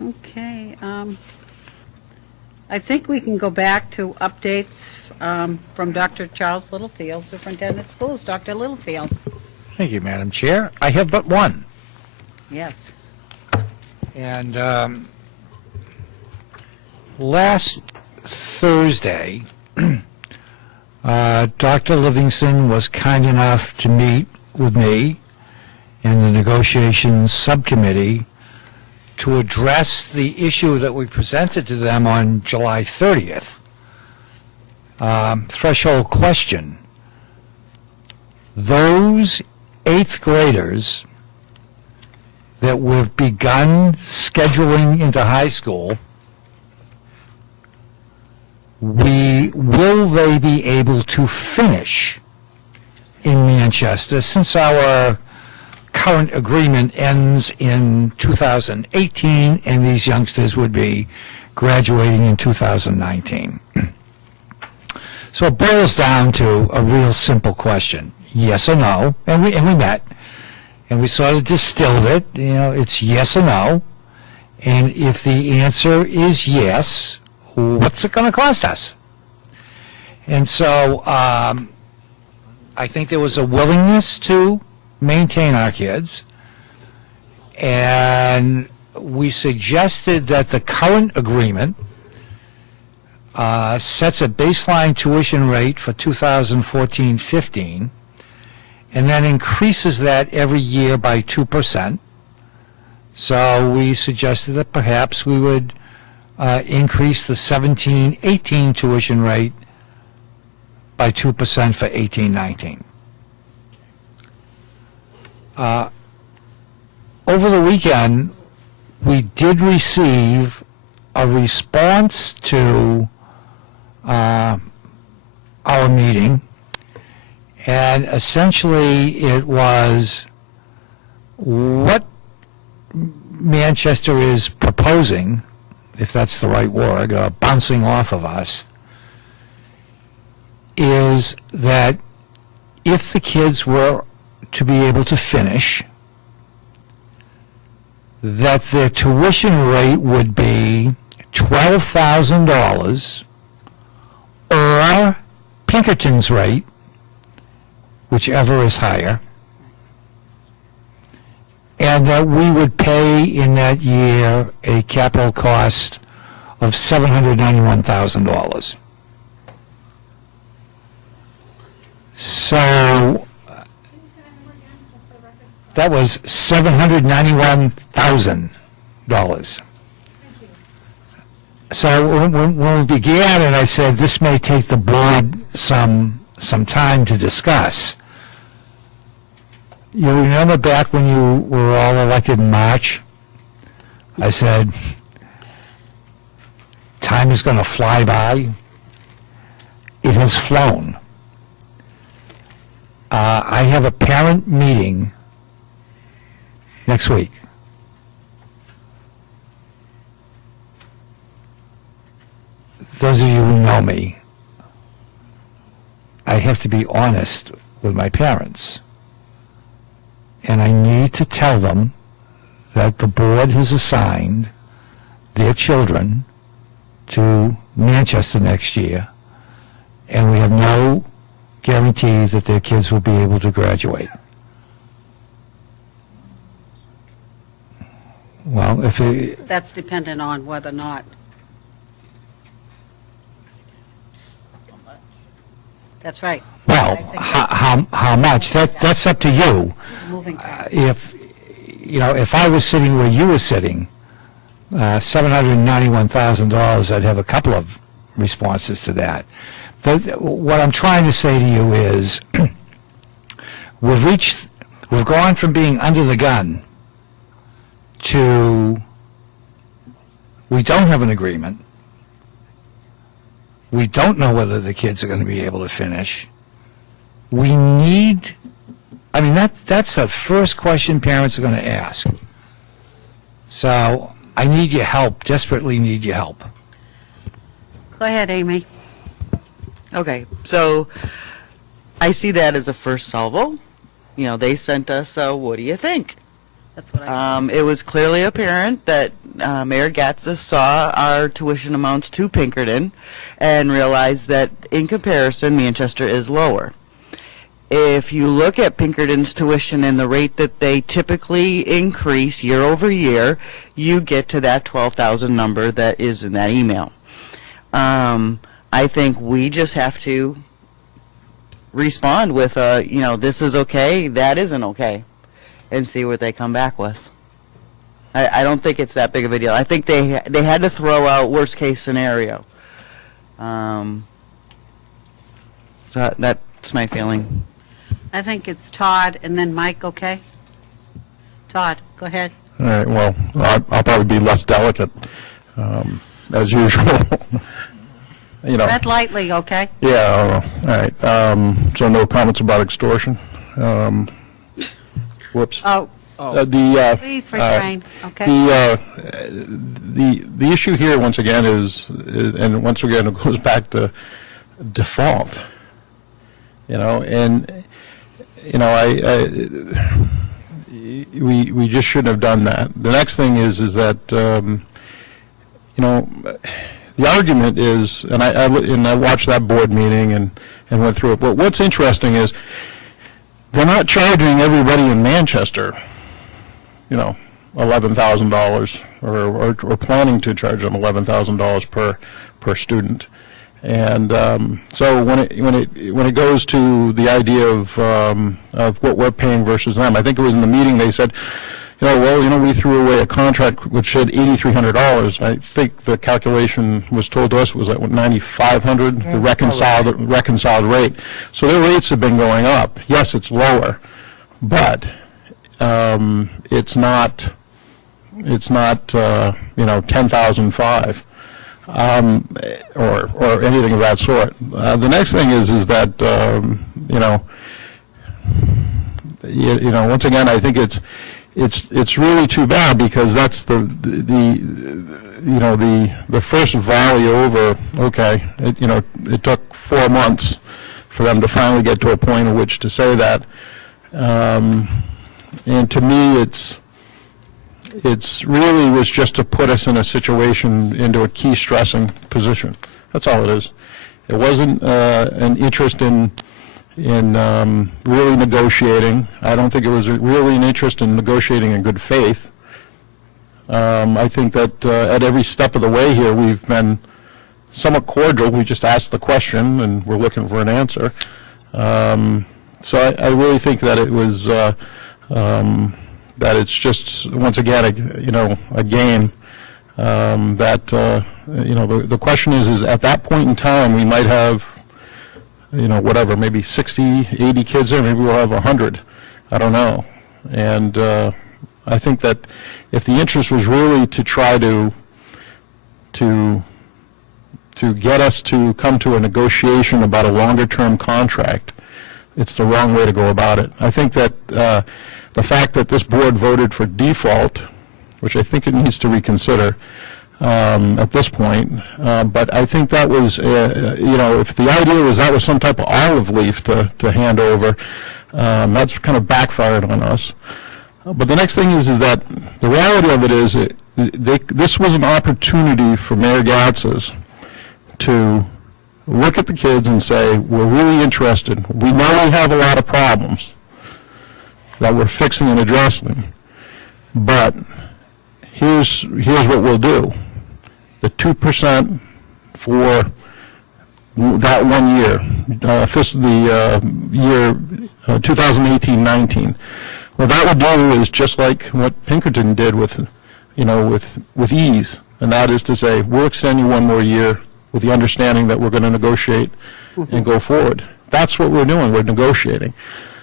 Okay. I think we can go back to updates from Dr. Charles Littlefield, Superintendent of Schools. Dr. Littlefield. Thank you, Madam Chair. I have but one. Yes. And last Thursday, Dr. Livingston was kind enough to meet with me and the negotiations subcommittee to address the issue that we presented to them on July 30th. Threshold question. Those 8th graders that we've begun scheduling into high school, will they be able to finish in Manchester since our current agreement ends in 2018 and these youngsters would be graduating in 2019. So it boils down to a real simple question, yes or no, and we met, and we sort of distilled it, it's yes or no, and if the answer is yes, what's it going to cost us? And so I think there was a willingness to maintain our kids, and we suggested that the current agreement sets a baseline tuition rate for 2014-15 and then increases that every year by 2%. So we suggested that perhaps we would increase the 17-18 tuition rate by 2% for 18-19. Over the weekend, we did receive a response to our meeting, and essentially it was what Manchester is proposing, if that's the right word, bouncing off of us, is that if the kids were to be able to finish, that their tuition rate would be $12,000 or Pinkerton's rate, whichever is higher, and that we would pay in that year a capital cost of $791,000. So that was $791,000. So when we began, and I said this may take the board some time to discuss. You remember back when you were all elected in March, I said time is going to fly by. It has flown. I have a parent meeting next week. Those of you who know me, I have to be honest with my parents. And I need to tell them that the board has assigned their children to Manchester next year, and we have no guarantee that their kids will be able to graduate. Well, if it, That's dependent on whether or not. That's right. well, how much? That's up to you. It's a moving target. If I was sitting where you were sitting, $791,000, I'd have a couple of responses to that. What I'm trying to say to you is, we've gone from being under the gun to we don't have an agreement. We don't know whether the kids are going to be able to finish. We need, that's the first question parents are going to ask. So I need your help, desperately need your help. Go ahead, Amy. Okay, so I see that as a first salvo. They sent us a, what do you think? That's what I It was clearly apparent that Mayor Gatzis saw our tuition amounts to Pinkerton and realized that in comparison, Manchester is lower. If you look at Pinkerton's tuition and the rate that they typically increase year over year, you get to that 12,000 number that is in that email. I think we just have to respond with, this is okay, that isn't okay, and see what they come back with. I don't think it's that big of a deal. I think they had to throw out worst case scenario. So that's my feeling. I think it's Todd and then Mike, okay? Todd, go ahead. All right, well, I'll probably be less delicate, as usual. Tread lightly, okay? Yeah, all right. So no comments about extortion? Whoops. Oh, please refrain, okay? The issue here, once again, and once again, it goes back to default. We just shouldn't have done that. The next thing is that the argument is, and I watched that board meeting and went through it. But what's interesting is they're not charging everybody in Manchester, $11,000 or planning to charge them $11,000 per student. And so when it goes to the idea of what we're paying versus them, I think it was in the meeting they said, we threw away a contract which said $8,300. I think the calculation was told to us was like $9,500, the reconciled rate. So their rates have been going up. Yes, it's lower, but it's not $10,500. Or anything of that sort. The next thing is that once again, I think it's really too bad, because that's the first volley over. Okay, it took 4 months for them to finally get to a point at which to say that, and to me, it's really was just to put us in a situation, into a key stressing position. That's all it is. It wasn't an interest in really negotiating. I don't think it was really an interest in negotiating in good faith. I think that at every step of the way here, we've been somewhat cordial. We just asked the question, and we're looking for an answer. So I really think that it was that it's just, once again, a game. The question is at that point in time, we might have, maybe 60, 80 kids there. Maybe we'll have 100. I don't know. And I think that if the interest was really to try to get us to come to a negotiation about a longer-term contract, it's the wrong way to go about it. I think that the fact that this board voted for default, which I think it needs to reconsider at this point, but I think that was, if the idea was that was some type of olive leaf to hand over, that's kind of backfired on us. But the next thing is that the reality of it is this was an opportunity for Mayor Gatzis to look at the kids and say, we're really interested. We know we have a lot of problems that we're fixing and addressing, but here's what we'll do. The 2% for that 1 year, the year 2018-19. What that would do is just like what Pinkerton did with ease, and that is to say, we'll extend you 1 more year with the understanding that we're going to negotiate and go forward. That's what we're doing. We're negotiating.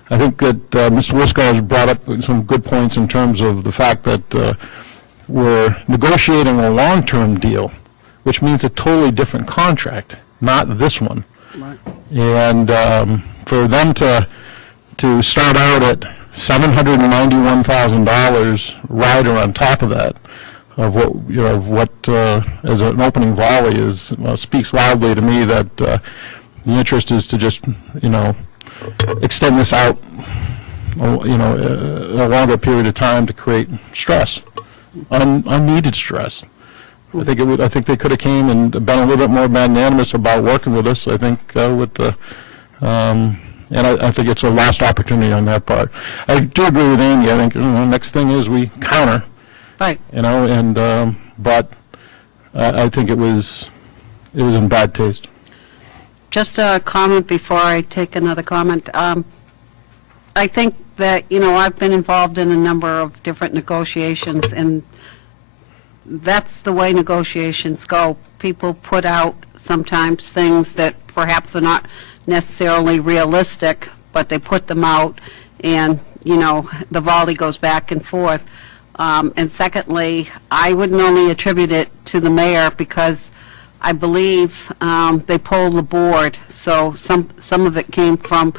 I think that Mr. Wiskar has brought up some good points in terms of the fact that we're negotiating a long-term deal, which means a totally different contract, not this one. Right. And for them to start out at $791,000 rider on top of that, of what as an opening volley is, speaks loudly to me that the interest is to just extend this out a longer period of time to create stress. unneeded stress. I think they could have came and been a little bit more magnanimous about working with us. I think with the, and I think it's a lost opportunity on that part. I do agree with Amy. I think next thing is we counter. Right. And but I think it was in bad taste. Just a comment before I take another comment. I think that, I've been involved in a number of different negotiations, and that's the way negotiations go. People put out sometimes things that perhaps are not necessarily realistic, but they put them out, and, the volley goes back and forth. And secondly, I wouldn't only attribute it to the mayor because I believe they polled the board, so some of it came from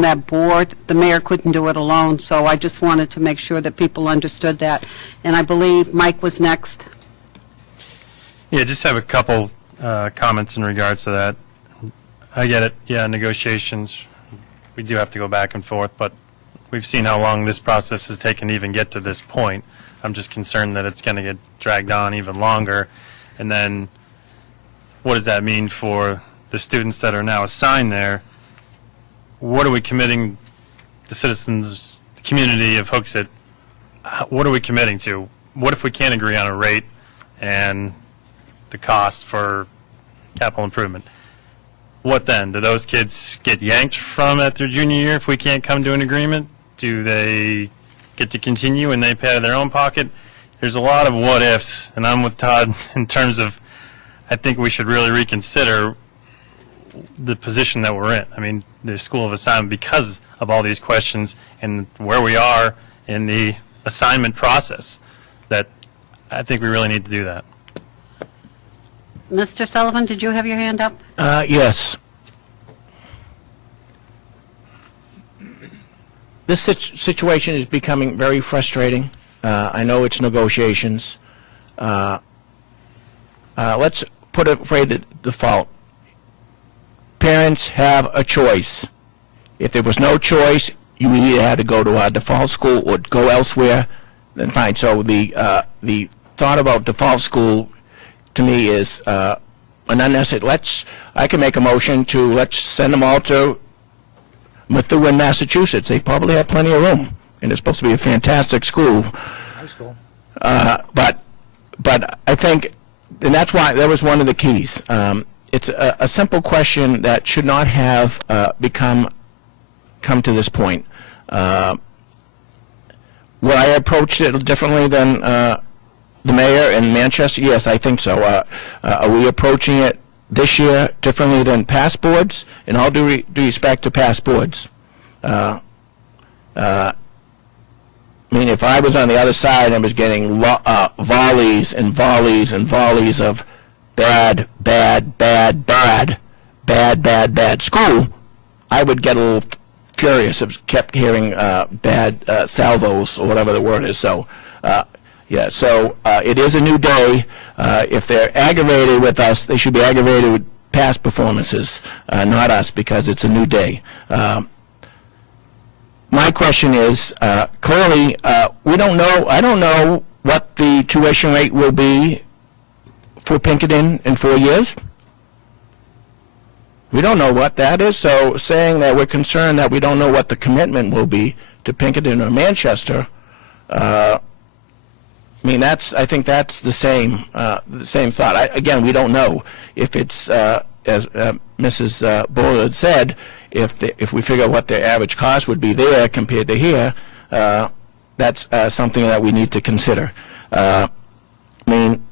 that board. The mayor couldn't do it alone, so I just wanted to make sure that people understood that. And I believe Mike was next. Yeah, just have a couple comments in regards to that. I get it. Yeah, negotiations, we do have to go back and forth, but we've seen how long this process has taken to even get to this point. I'm just concerned that it's going to get dragged on even longer. And then what does that mean for the students that are now assigned there? What are we committing the citizens, the community of Hooksett, what are we committing to? What if we can't agree on a rate and the cost for capital improvement? What then? Do those kids get yanked from at their junior year if we can't come to an agreement? Do they get to continue and they pay out of their own pocket? There's a lot of what ifs, and I'm with Todd in terms of I think we should really reconsider the position that we're in. I mean, the School of Assignment, because of all these questions and where we are in the assignment process, that I think we really need to do that. Mr. Sullivan, did you have your hand up? Yes. This situation is becoming very frustrating. I know it's negotiations. Let's put a phrase at default. Parents have a choice. If there was no choice, you either had to go to our default school or go elsewhere, then fine. So the thought about default school to me is an unnecessary. I can make a motion to let's send them all to Methuen, Massachusetts. They probably have plenty of room, and it's supposed to be a fantastic school. High school. But I think, and that's why that was one of the keys. It's a simple question that should not have come to this point. Would I approach it differently than the mayor in Manchester? Yes, I think so. Are we approaching it this year differently than past boards? In all due respect to past boards. I mean, if I was on the other side and was getting volleys and volleys and volleys of bad school, I would get a little furious if kept hearing bad salvos or whatever the word is. So, yeah, so it is a new day. If they're aggravated with us, they should be aggravated with past performances, not us, because it's a new day. My question is, clearly, we don't know, I don't know what the tuition rate will be for Pinkerton in 4 years. We don't know what that is, so saying that we're concerned that we don't know what the commitment will be to Pinkerton or Manchester, I mean, I think that's the same thought. Again, we don't know if it's, as Mrs. Bullard said, if we figure out what their average cost would be there compared to here, that's something that we need to consider. I mean,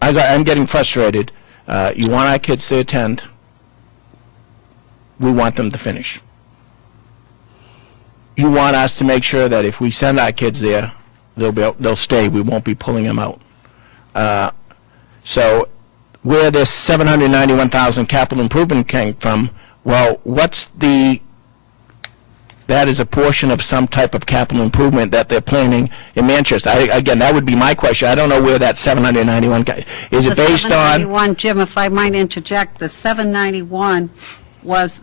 I'm getting frustrated. You want our kids to attend. We want them to finish. You want us to make sure that if we send our kids there, they'll stay. We won't be pulling them out. So where this $791,000 capital improvement came from, well, that is a portion of some type of capital improvement that they're planning in Manchester. Again, that would be my question. I don't know where that 791 is. It based on? 791, Jim, if I might interject, the 791 was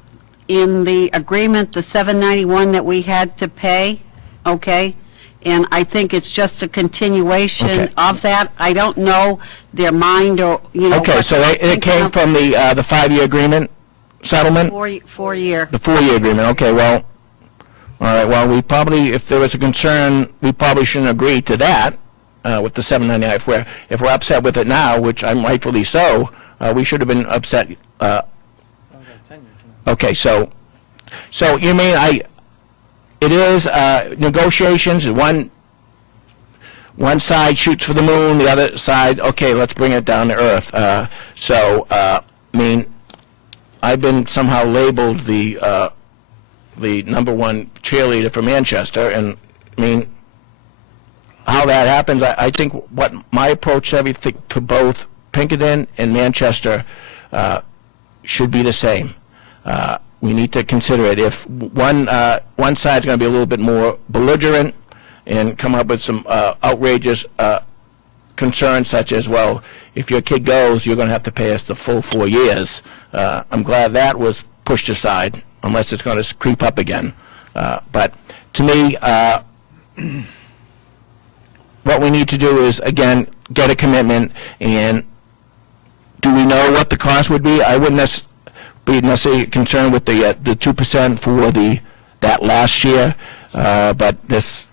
in the agreement, the 791 that we had to pay, okay? And I think it's just a continuation Okay. of that. I don't know their mind or, Okay, what so they're it thinking came of. from the 5-year agreement settlement? 4-year. The 4-year agreement, okay, well, all right, well, we probably, if there was a concern, we probably shouldn't agree to that with the $7.99. If we're upset with it now, which I'm rightfully so, we should have been upset. Okay, so you mean it is negotiations, one side shoots for the moon, the other side, okay, let's bring it down to earth. I mean, I've been somehow labeled the number one cheerleader for Manchester, and I mean, how that happens, I think what my approach to everything to both Pinkerton and Manchester should be the same. We need to consider it. If one side's going to be a little bit more belligerent and come up with some outrageous concerns such as, well, if your kid goes, you're going to have to pay us the full 4 years. I'm glad that was pushed aside, unless it's going to creep up again. But to me, what we need to do is, again, get a commitment. And do we know what the cost would be? I wouldn't be necessarily concerned with the 2% for that last year, but this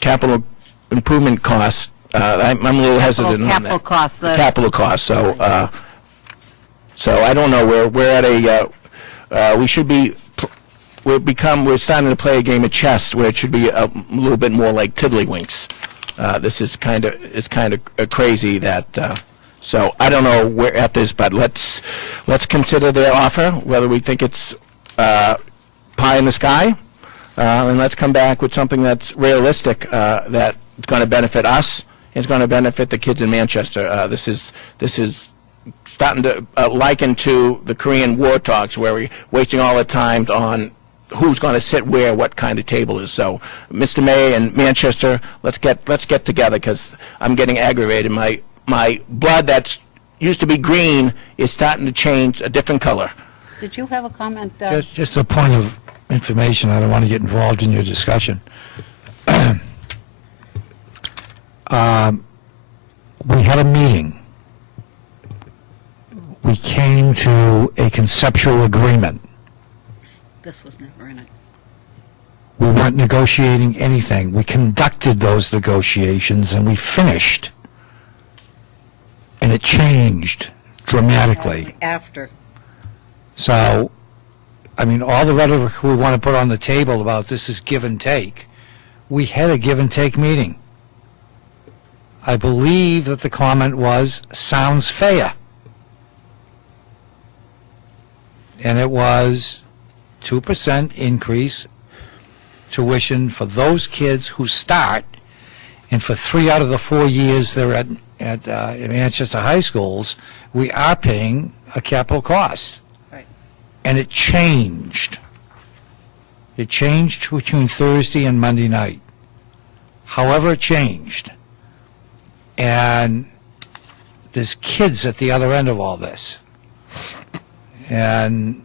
capital improvement cost, I'm a little hesitant on that. Capital costs. Capital cost. So I don't know. We're at we should be. We're starting to play a game of chess where it should be a little bit more like tiddlywinks. This is kind of crazy that. So I don't know where at this, but let's consider their offer, whether we think it's pie in the sky, and let's come back with something that's realistic, that's going to benefit us. It's going to benefit the kids in Manchester. This is starting to liken to the Korean War talks, where we're wasting all the time on who's going to sit where, what kind of table is. So, Mr. May and Manchester, let's get together, because I'm getting aggravated. My blood that used to be green is starting to change a different color. Did you have a comment? Just a point of information. I don't want to get involved in your discussion. We had a meeting. We came to a conceptual agreement. This was never in it. We weren't negotiating anything. We conducted those negotiations and we finished. And it changed dramatically. After. So, I mean, all the rhetoric we want to put on the table about this is give and take. We had a give and take meeting. I believe that the comment was, sounds fair. And it was 2% increase tuition for those kids who start, and for 3 out of the 4 years they're at Manchester high schools, we are paying a capital cost. Right. And it changed. It changed between Thursday and Monday night. However, it changed. And there's kids at the other end of all this. And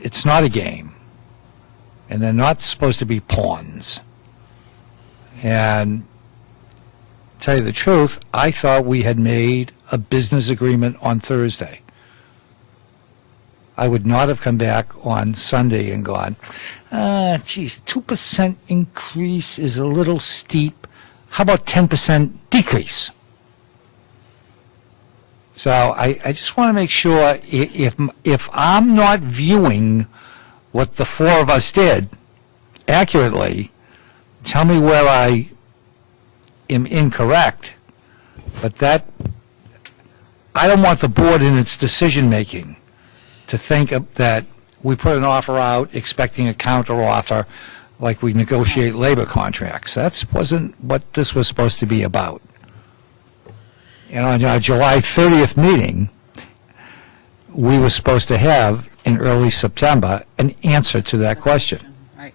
it's not a game. And they're not supposed to be pawns. And tell you the truth, I thought we had made a business agreement on Thursday. I would not have come back on Sunday and gone, geez, 2% increase is a little steep. How about 10% decrease? So I just want to make sure if I'm not viewing what the four of us did accurately, tell me where I am incorrect. But that, I don't want the board in its decision-making to think that we put an offer out expecting a counter offer like we negotiate labor contracts. That wasn't what this was supposed to be about. And on our July 30th meeting, we were supposed to have in early September an answer to that question. Right.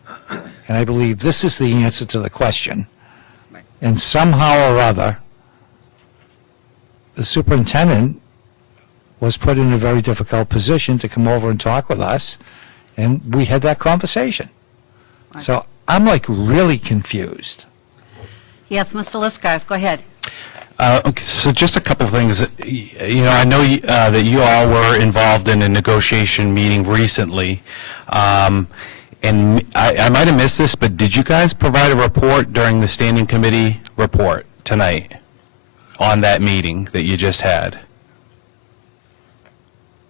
And I believe this is the answer to the question. Right. And somehow or other, the superintendent was put in a very difficult position to come over and talk with us, and we had that conversation. So I'm like really confused. Yes, Mr. Liskars, go ahead. Okay, so just a couple of things. I know that you all were involved in a negotiation meeting recently, and I might have missed this, but did you guys provide a report during the standing committee report tonight on that meeting that you just had?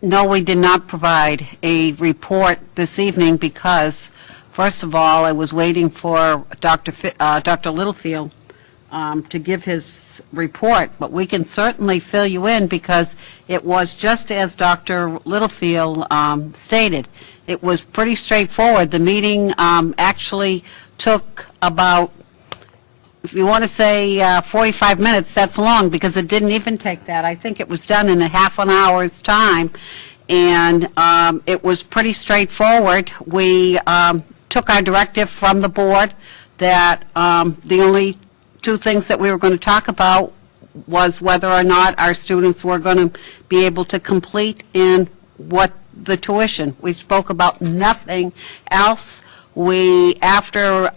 No, we did not provide a report this evening because, first of all, I was waiting for Dr. Littlefield to give his report, but we can certainly fill you in because it was just as Dr. Littlefield stated. It was pretty straightforward. The meeting actually took about, if you want to say 45 minutes, that's long because it didn't even take that. I think it was done in a half an hour's time, and it was pretty straightforward. We took our directive from the board that the only two things that we were going to talk about was whether or not our students were going to be able to complete and what the tuition. We spoke about nothing else. After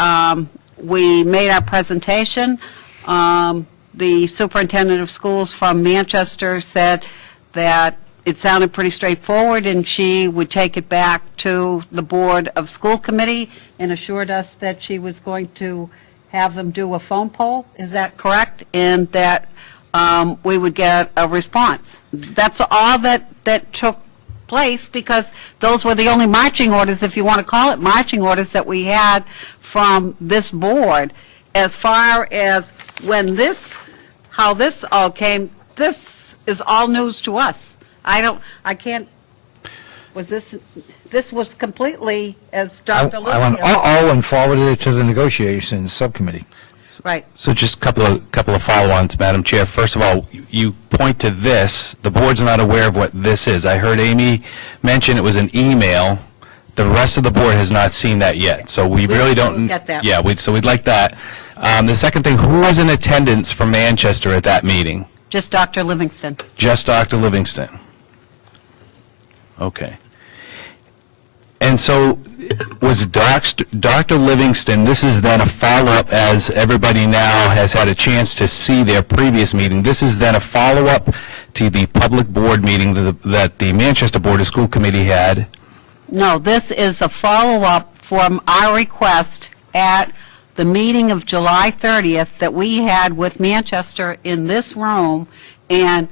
we made our presentation, the superintendent of schools from Manchester said that it sounded pretty straightforward, and she would take it back to the Board of School Committee and assured us that she was going to have them do a phone poll. Is that correct? And that we would get a response. That's all that took place because those were the only marching orders, if you want to call it marching orders, that we had from this board. As far as how this all came, this is all news to us. This was completely, as Dr. I went all and forwarded it to the negotiations subcommittee. Right. So just a couple of follow-ons, Madam Chair. First of all, you point to this. The board's not aware of what this is. I heard Amy mention it was an email. The rest of the board has not seen that yet. So we really don't. We'll get that. Yeah, so we'd like that. The second thing, who was in attendance from Manchester at that meeting? Just Dr. Livingston. Just Dr. Livingston. Okay. And so was Dr. Livingston, this is then a follow-up, as everybody now has had a chance to see their previous meeting, this is then a follow-up to the public board meeting that the Manchester Board of School Committee had? No, this is a follow-up from our request at the meeting of July 30th that we had with Manchester in this room, and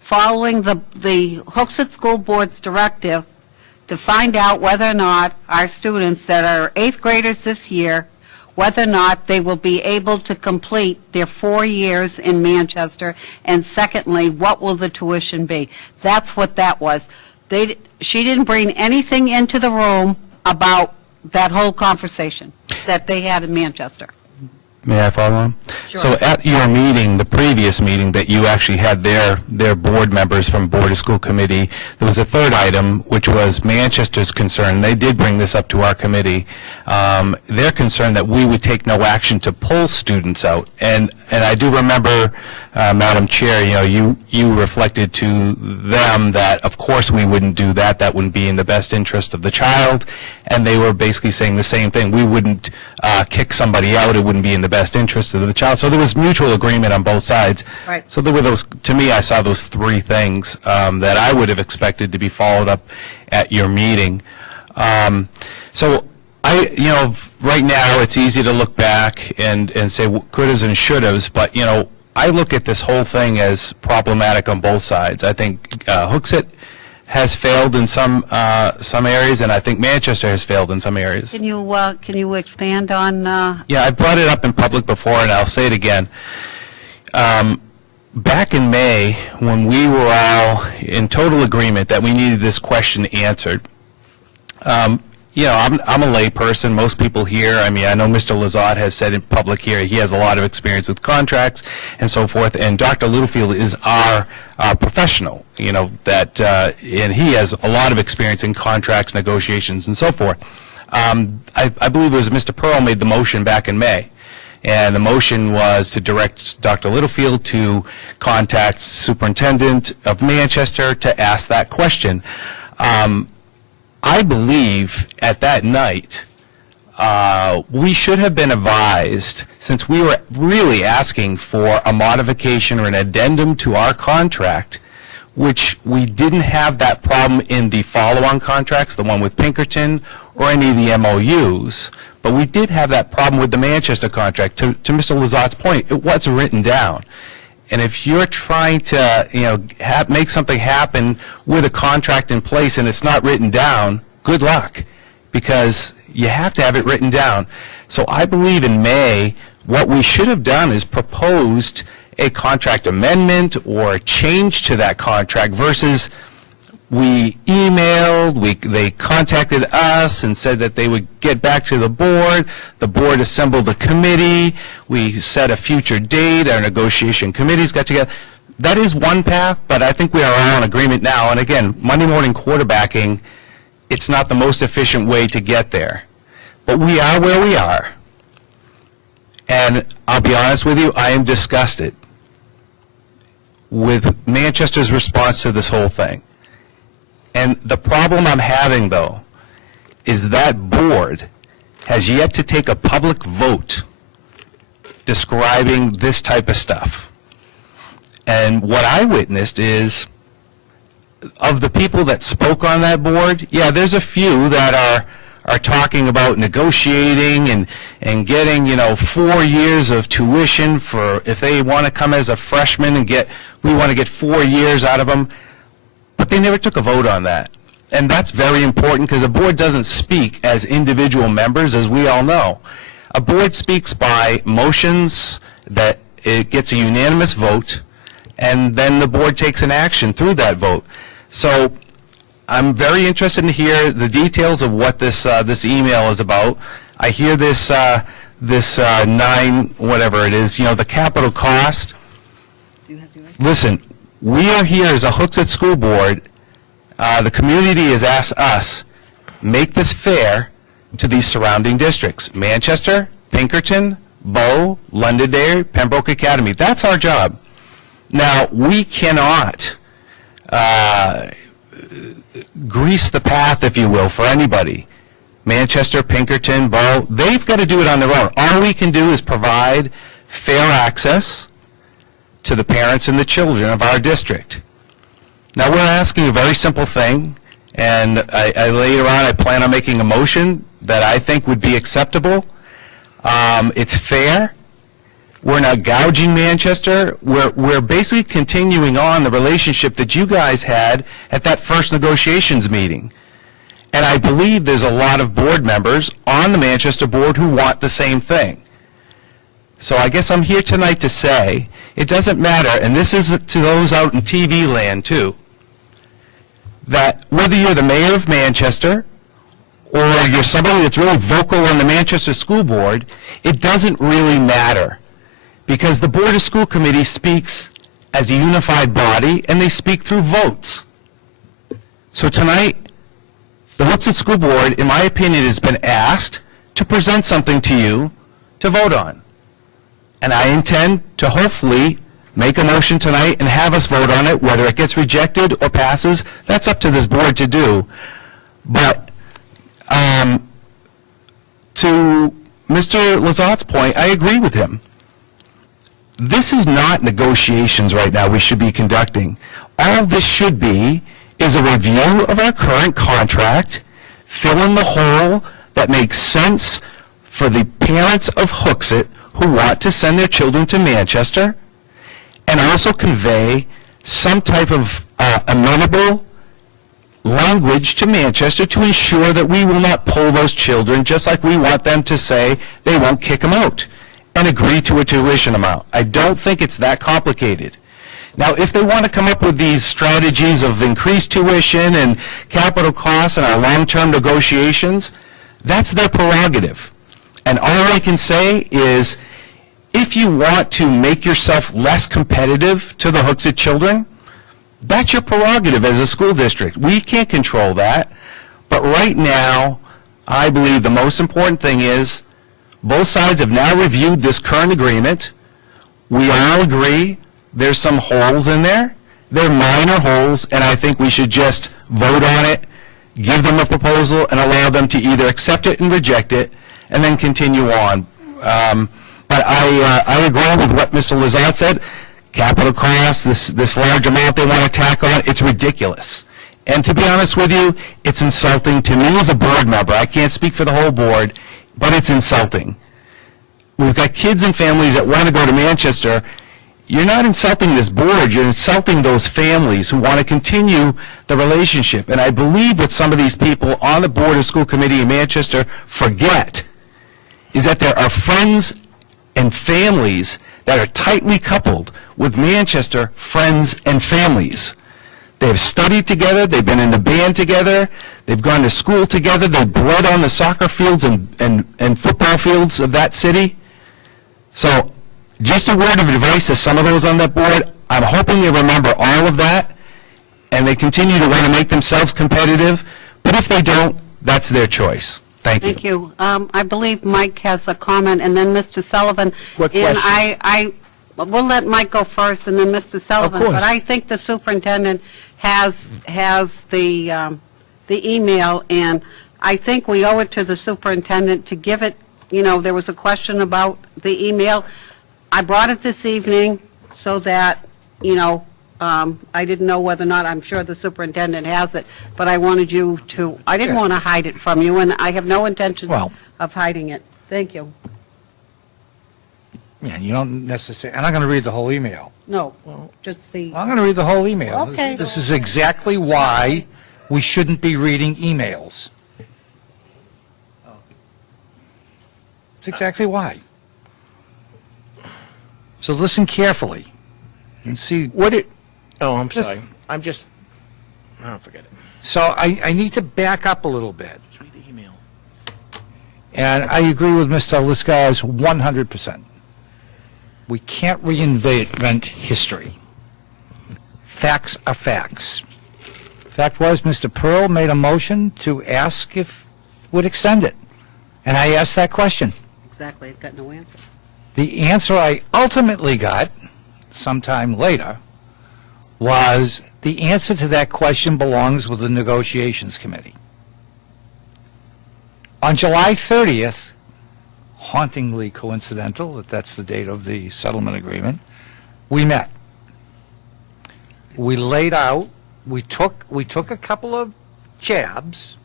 following the Hooksett School Board's directive to find out whether or not our students that are 8th graders this year, whether or not they will be able to complete their 4 years in Manchester, and secondly, what will the tuition be? That's what that was. She didn't bring anything into the room about that whole conversation that they had in Manchester. May I follow on? Sure. So at your meeting, the previous meeting that you actually had their board members from Board of School Committee, there was a third item, which was Manchester's concern. They did bring this up to our committee. Their concern that we would take no action to pull students out. And I do remember, Madam Chair, you reflected to them that, of course, we wouldn't do that. That wouldn't be in the best interest of the child. And they were basically saying the same thing. We wouldn't kick somebody out. It wouldn't be in the best interest of the child. So there was mutual agreement on both sides. Right. So there were those, to me, I saw those three things that I would have expected to be followed up at your meeting. So right now it's easy to look back and say couldas and shouldas, but I look at this whole thing as problematic on both sides. I think Hooksett has failed in some areas, and I think Manchester has failed in some areas. Can you expand on? Yeah, I brought it up in public before, and I'll say it again. Back in May, when we were all in total agreement that we needed this question answered, I'm a lay person. Most people here, I know Mr. Lazat has said in public here, he has a lot of experience with contracts and so forth, and Dr. Littlefield is our professional, and he has a lot of experience in contracts, negotiations, and so forth. I believe it was Mr. Pearl made the motion back in May. And the motion was to direct Dr. Littlefield to contact Superintendent of Manchester to ask that question. I believe at that night, we should have been advised, since we were really asking for a modification or an addendum to our contract, which we didn't have that problem in the follow-on contracts, the one with Pinkerton or any of the MOUs, but we did have that problem with the Manchester contract. To Mr. Lazat's point, it wasn't written down. And if you're trying to, make something happen with a contract in place and it's not written down, good luck, because you have to have it written down. So I believe in May, what we should have done is proposed a contract amendment or a change to that contract versus we emailed, they contacted us and said that they would get back to the board assembled a committee, we set a future date, our negotiation committees got together. That is one path, but I think we are all in agreement now. And again, Monday morning quarterbacking, it's not the most efficient way to get there. But we are where we are. And I'll be honest with you, I am disgusted with Manchester's response to this whole thing. And the problem I'm having, though, is that board has yet to take a public vote describing this type of stuff. And what I witnessed is, of the people that spoke on that board, yeah, there's a few that are talking about negotiating and getting, 4 years of tuition for if they want to come as a freshman and we want to get 4 years out of them. But they never took a vote on that. And that's very important because a board doesn't speak as individual members, as we all know. A board speaks by motions that it gets a unanimous vote, and then the board takes an action through that vote. So I'm very interested to hear the details of what this email is about. I hear this 9, whatever it is, the capital cost. Listen, we are here as a Hooksett School Board. The community has asked us, make this fair to these surrounding districts. Manchester, Pinkerton, Bow, Londonderry, Pembroke Academy. That's our job. Now, we cannot grease the path, if you will, for anybody. Manchester, Pinkerton, Bow, they've got to do it on their own. All we can do is provide fair access to the parents and the children of our district. Now, we're asking a very simple thing, and later on I plan on making a motion that I think would be acceptable. It's fair. We're not gouging Manchester. We're basically continuing on the relationship that you guys had at that first negotiations meeting. And I believe there's a lot of board members on the Manchester board who want the same thing. So I guess I'm here tonight to say it doesn't matter, and this is to those out in TV land too, that whether you're the mayor of Manchester or you're somebody that's really vocal on the Manchester School Board, it doesn't really matter. Because the Board of School Committee speaks as a unified body, and they speak through votes. So tonight, the Hooksett School Board, in my opinion, has been asked to present something to you to vote on. And I intend to hopefully make a motion tonight and have us vote on it, whether it gets rejected or passes. That's up to this board to do. But to Mr. Lazat's point, I agree with him. This is not negotiations right now we should be conducting. All this should be is a review of our current contract, fill in the hole that makes sense for the parents of Hooksett who want to send their children to Manchester, and also convey some type of amenable language to Manchester to ensure that we will not pull those children, just like we want them to say they won't kick them out and agree to a tuition amount. I don't think it's that complicated. Now, if they want to come up with these strategies of increased tuition and capital costs and our long-term negotiations, that's their prerogative. And all I can say is, if you want to make yourself less competitive to the Hooksett children, that's your prerogative as a school district. We can't control that. But right now, I believe the most important thing is Both sides have now reviewed this current agreement. We all agree there's some holes in there. They're minor holes, and I think we should just vote on it, give them a proposal, and allow them to either accept it and reject it, and then continue on. But I agree with what Mr. Lazat said. Capital costs, this large amount they want to tack on, it's ridiculous. And to be honest with you, it's insulting to me as a board member. I can't speak for the whole board, but it's insulting. We've got kids and families that want to go to Manchester. You're not insulting this board, you're insulting those families who want to continue the relationship. And I believe what some of these people on the Board of School Committee in Manchester forget is that there are friends and families that are tightly coupled with Manchester friends and families. They've studied together, they've been in the band together, they've gone to school together, they've bled on the soccer fields and football fields of that city. So just a word of advice to some of those on that board, I'm hoping they remember all of that and they continue to want to make themselves competitive, but if they don't, that's their choice. Thank you. Thank you. I believe Mike has a comment, and then Mr. Sullivan. What And question? we'll let Mike go first, and then Mr. Sullivan. course. But I think the superintendent has the email, and I think we owe it to the superintendent to give it, there was a question about the email. I brought it this evening so that, I didn't know whether or not, I'm sure the superintendent has it, but I wanted you to, I didn't want to hide it from you, and I have no intention Well- of hiding it. Thank you. Yeah, you don't necessarily, I'm not going to read the whole email. No, just the, I'm going to read the whole email. Okay. This is exactly why we shouldn't be reading emails. It's exactly why. So listen carefully and see. I'm Just- sorry. Oh, forget it. So I need to back up a little bit. Just read the email. And I agree with Mr. Liskars 100%. We can't reinvent history. Facts are facts. Fact was, Mr. Pearl made a motion to ask if we'd extend it. And I asked that question. exactly, I've got no answer. The answer I ultimately got, sometime later, was the answer to that question belongs with the negotiations committee. On July 30th, hauntingly coincidental that that's the date of the settlement agreement, we met. We laid out, we took a couple of jabs,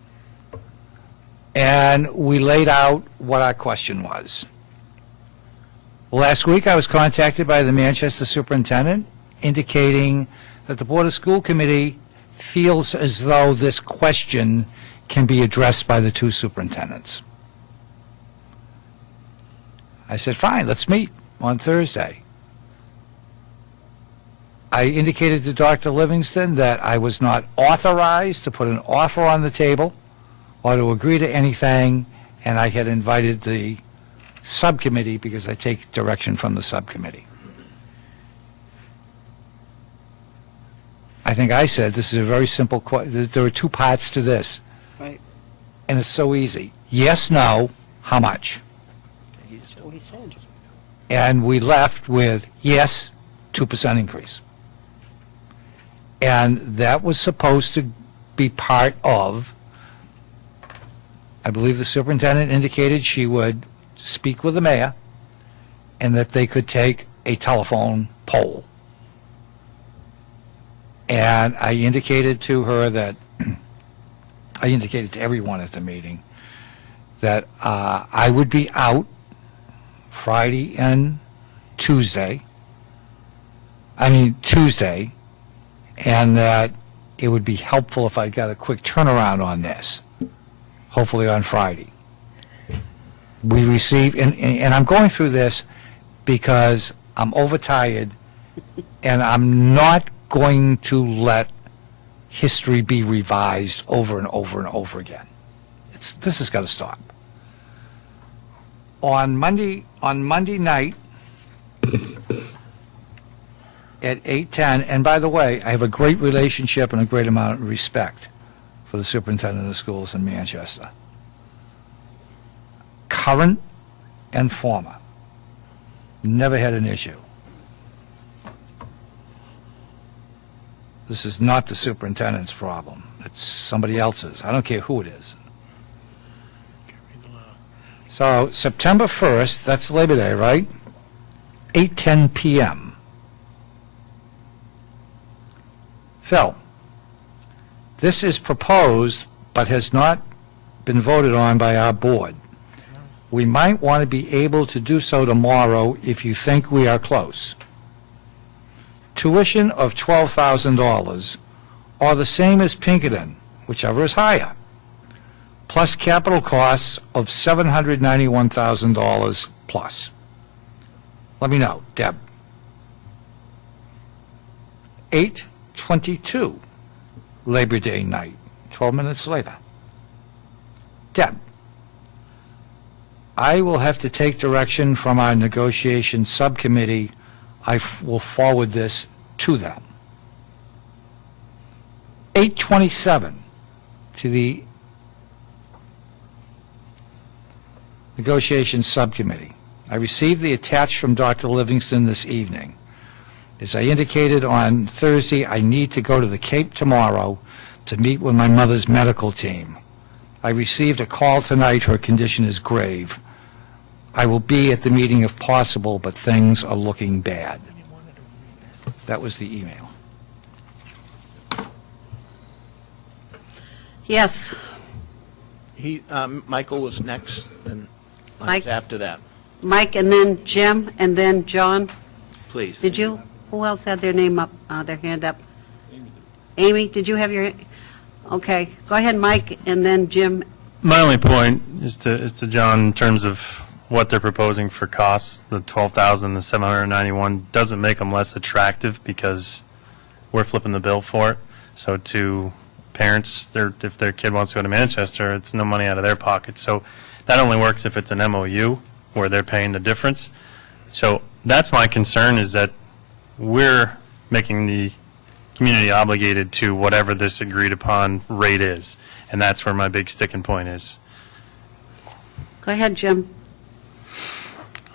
and we laid out what our question was. Last week, I was contacted by the Manchester superintendent indicating that the Board of School Committee feels as though this question can be addressed by the two superintendents. I said, fine, let's meet on Thursday. I indicated to Dr. Livingston that I was not authorized to put an offer on the table or to agree to anything, and I had invited the subcommittee because I take direction from the subcommittee. I think I said this is a very simple question. There are two parts to this. Right. And it's so easy. Yes, no, how much? That's what he said. And we left with yes, 2% increase. And that was supposed to be part of, I believe the superintendent indicated she would speak with the mayor and that they could take a telephone poll. And I indicated to her that, I indicated to everyone at the meeting that I would be out Friday and Tuesday, and that it would be helpful if I got a quick turnaround on this, hopefully on Friday. We received, and I'm going through this because I'm overtired, and I'm not going to let history be revised over and over and over again. This has got to stop. On Monday night at 8:10, and by the way, I have a great relationship and a great amount of respect for the superintendent of schools in Manchester. Current and former. Never had an issue. This is not the superintendent's problem. It's somebody else's. I don't care who it is. So September 1st, that's Labor Day, right? 8:10 p.m. Phil, this is proposed but has not been voted on by our board. We might want to be able to do so tomorrow if you think we are close. Tuition of $12,000 or the same as Pinkerton, whichever is higher, plus capital costs of $791,000 plus. Let me know, Deb. 8:22, Labor Day night, 12 minutes later. Deb, I will have to take direction from our negotiation subcommittee. I will forward this to them. 8:27 to the negotiation subcommittee. I received the attached from Dr. Livingston this evening. As I indicated on Thursday, I need to go to the Cape tomorrow to meet with my mother's medical team. I received a call tonight. Her condition is grave. I will be at the meeting if possible, but things are looking bad. That was the email. Yes, Michael was next, and I Mike? was after that. Mike, and then Jim, and then John. Please. Did you? Who else had their name up, their hand up? Amy, did you have your? Okay, go ahead, Mike, and then Jim. My only point is to John, in terms of what they're proposing for costs, the 12,000, the 791 doesn't make them less attractive because we're flipping the bill for it. So to parents, if their kid wants to go to Manchester, it's no money out of their pocket. So that only works if it's an MOU where they're paying the difference. So that's my concern, is that we're making the community obligated to whatever this agreed upon rate is. And that's where my big sticking point is. Go ahead, Jim.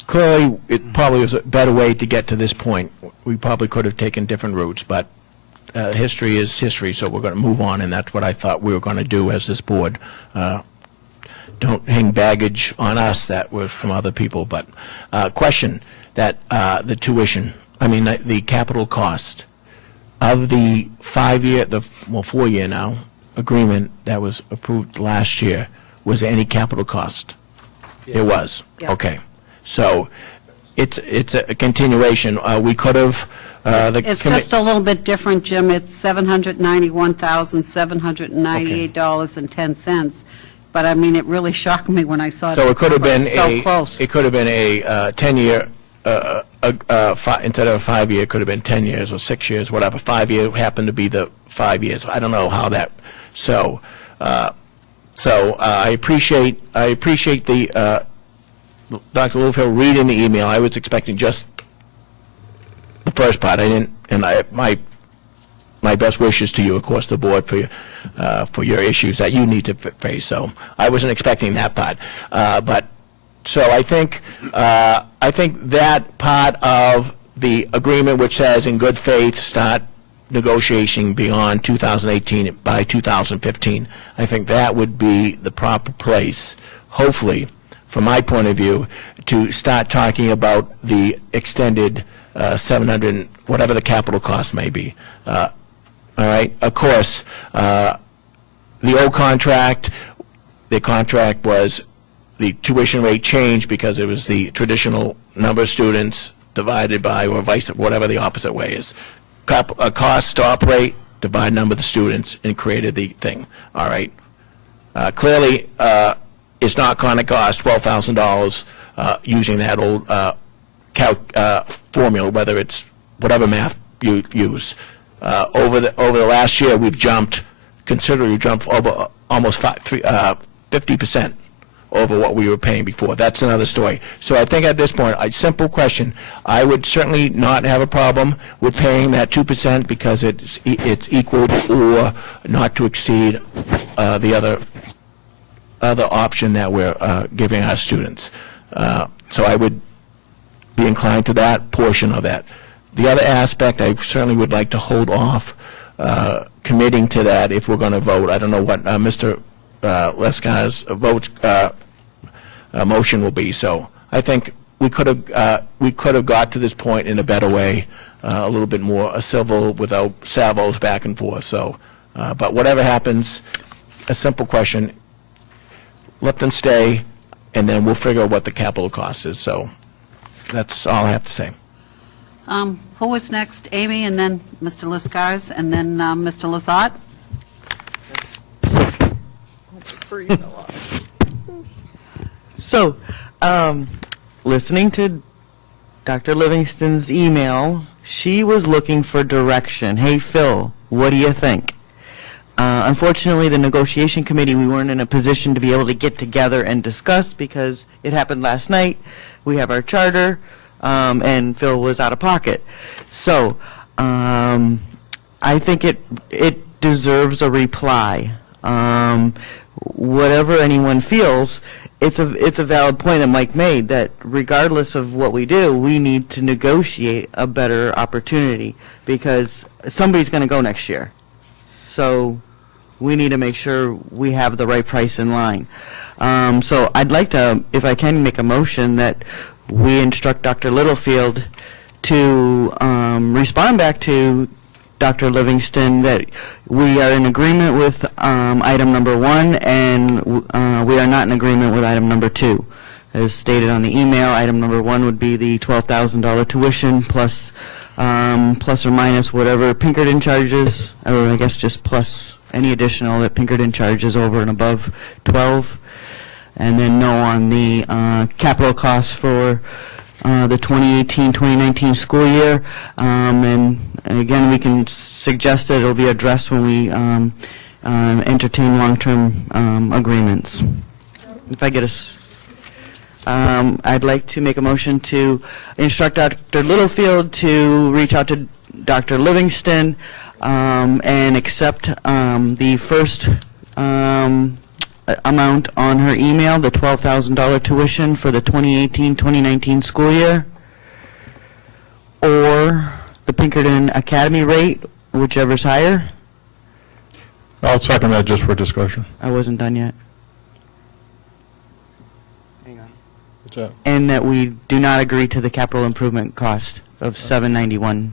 Clearly, it probably was a better way to get to this point. We probably could have taken different routes, but history is history, so we're going to move on, and that's what I thought we were going to do as this board. Don't hang baggage on us that was from other people, but question that the tuition, the capital cost of the 4-year now agreement that was approved last year, was there any capital cost? Yeah. It was? Yeah. Okay. So it's a continuation. We could have, It's just a little bit different, Jim. It's $791,798.10. But it really shocked me when I saw it. So it could have been so close. It could have been a 10-year, instead of a 5-year, it could have been 10 years or 6 years, whatever. 5-year happened to be the 5 years. I don't know how that. So I appreciate the Dr. Littlefield reading the email. I was expecting just the first part. I didn't, and my best wishes to you, of course, the board, for your issues that you need to face. So I wasn't expecting that part, but so I think that part of the agreement, which says in good faith start negotiation beyond 2018 by 2015, I think that would be the proper place, hopefully, from my point of view, to start talking about the extended 700, whatever the capital cost may be. All right. Of course, the old contract, the contract was the tuition rate changed because it was the traditional number of students divided by, or whatever the opposite way is. A cost to operate, divide number of the students, and created the thing. All right. Clearly, it's not going to cost $12,000 using that old formula, whether it's whatever math you use. Over the last year, we've considerably jumped over almost 50% over what we were paying before. That's another story. So I think at this point, a simple question, I would certainly not have a problem with paying that 2% because it's equal or not to exceed the other option that we're giving our students. So I would be inclined to that portion of that. The other aspect, I certainly would like to hold off committing to that if we're going to vote. I don't know what Mr. Lescar's motion will be. So I think we could have got to this point in a better way, a little bit more civil without salvos back and forth. So, but whatever happens, a simple question: let them stay, and then we'll figure out what the capital cost is. So that's all I have to say. Who was next? Amy, and then Mr. Lescars, and then Mr. Lazat? So, listening to Dr. Livingston's email, she was looking for direction. Hey, Phil, what do you think? Unfortunately, the negotiation committee, we weren't in a position to be able to get together and discuss because it happened last night. We have our charter, and Phil was out of pocket. So, I think it deserves a reply. Whatever anyone feels, it's a valid point that Mike made, that regardless of what we do, we need to negotiate a better opportunity because somebody's going to go next year. So we need to make sure we have the right price in line. So I'd like to, if I can, make a motion that we instruct Dr. Littlefield to respond back to Dr. Livingston that we are in agreement with item number 1 and we are not in agreement with item number 2. As stated on the email, item number 1 would be the $12,000 tuition plus or minus whatever Pinkerton charges, or I guess just plus any additional that Pinkerton charges over and above 12, and then no on the capital costs for the 2018-2019 school year, and again, we can suggest that it'll be addressed when we entertain long-term agreements. If I get I'd like to make a motion to instruct Dr. Littlefield to reach out to Dr. Livingston and accept the first amount on her email, the $12,000 tuition for the 2018-2019 school year, or the Pinkerton Academy rate, whichever's higher. I'll second that just for discussion. I wasn't done yet. What's that? And that we do not agree to the capital improvement cost of $791.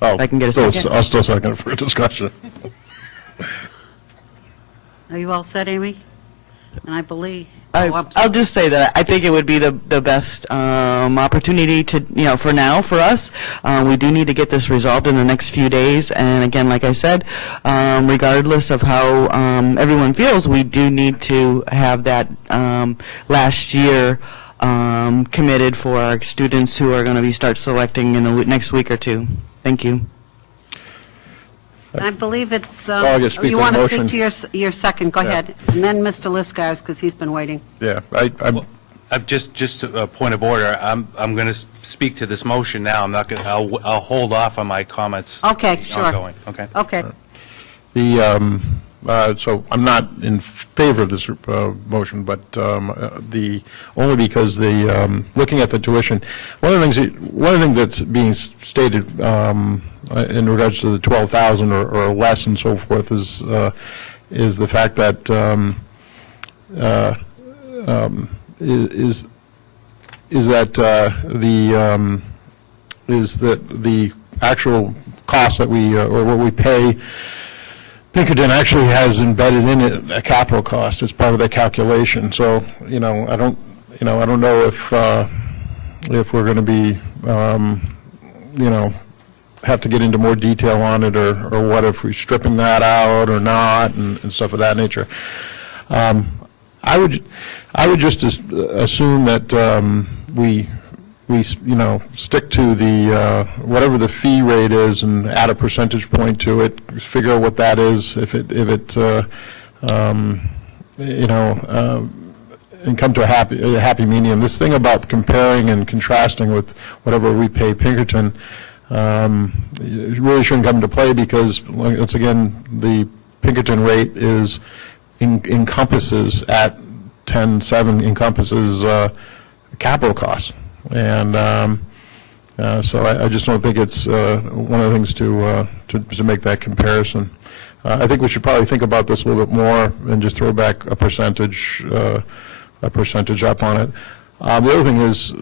Oh, I can get a second? I'll still second it for discussion. Are you all set, Amy? And I believe... I'm I'll just say that I think it would be the best opportunity to, for now, for us. We do need to get this resolved in the next few days. And again, like I said, regardless of how everyone feels, we do need to have that last year committed for our students who are going to start selecting in the next week or two. Thank you. I believe it's, I guess speak you to the want to motion. speak to your second, go Yeah. ahead. And then Mr. Liscars, because he's been waiting. Yeah, I'm just a point of order. I'm going to speak to this motion now. I'm not going to, I'll hold off on my comments. Okay, sure. Ongoing, okay? Okay. So I'm not in favor of this motion, but only because looking at the tuition, one of the things that's being stated in regards to the 12,000 or less and so forth is the fact that the actual cost that we or what we pay Pinkerton actually has embedded in it a capital cost as part of their calculation. So, I don't know if we're going to be, have to get into more detail on it or what if we're stripping that out or not and stuff of that nature. I would just assume that we stick to the whatever the fee rate is and add a percentage point to it, figure out what that is, and come to a happy medium. This thing about comparing and contrasting with whatever we pay Pinkerton it really shouldn't come into play because, once again, the Pinkerton rate encompasses at 10.7 encompasses capital costs. And so I just don't think it's one of the things to make that comparison. I think we should probably think about this a little bit more and just throw back a percentage up on it. The other thing is,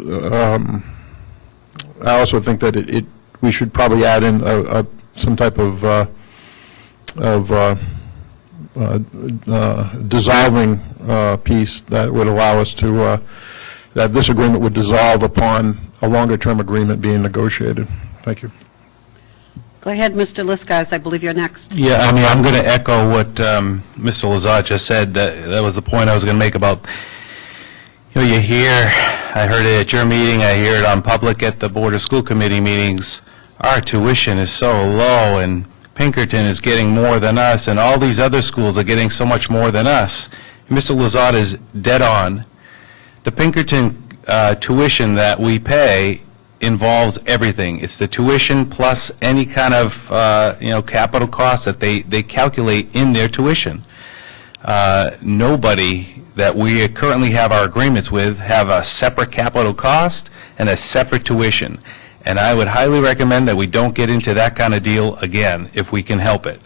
I also think that we should probably add in some type of dissolving piece that would allow us to, that this agreement would dissolve upon a longer-term agreement being negotiated. Thank you. Go ahead, Mr. Liscars, I believe you're next. Yeah, I mean, I'm going to echo what Mr. Lazat just said. That was the point I was going to make about, you know, I heard it at your meeting, I hear it on public at the Board of School Committee meetings, our tuition is so low, and Pinkerton is getting more than us, and all these other schools are getting so much more than us. Mr. Lazat is dead on. The Pinkerton tuition that we pay involves everything. It's the tuition plus any kind of capital costs that they calculate in their tuition. Nobody that we currently have our agreements with have a separate capital cost and a separate tuition. And I would highly recommend that we don't get into that kind of deal again if we can help it.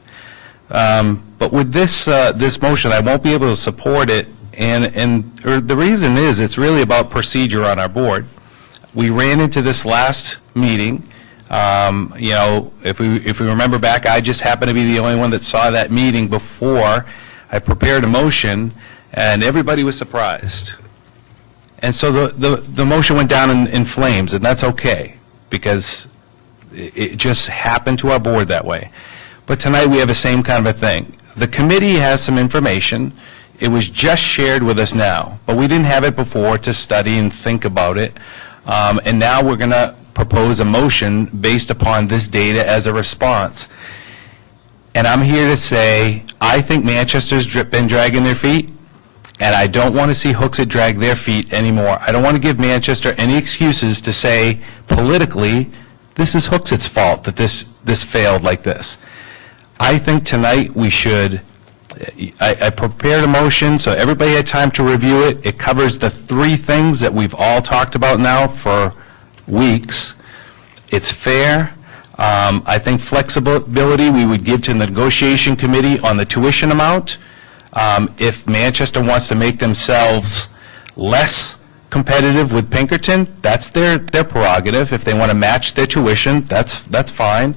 But with this motion, I won't be able to support it. Or the reason is it's really about procedure on our board. We ran into this last meeting. If we remember back, I just happened to be the only one that saw that meeting before I prepared a motion, and everybody was surprised. And so the motion went down in flames, and that's okay, because it just happened to our board that way. But tonight we have the same kind of a thing. The committee has some information. It was just shared with us now, but we didn't have it before to study and think about it. And now we're going to propose a motion based upon this data as a response. And I'm here to say, I think Manchester's been dragging their feet, and I don't want to see Hooksett drag their feet anymore. I don't want to give Manchester any excuses to say, politically, this is Hooksett's fault that this failed like this. I think tonight we should, I prepared a motion so everybody had time to review it. It covers the three things that we've all talked about now for weeks. It's fair. I think flexibility we would give to the negotiation committee on the tuition amount. If Manchester wants to make themselves less competitive with Pinkerton, that's their prerogative. If they want to match their tuition, that's fine.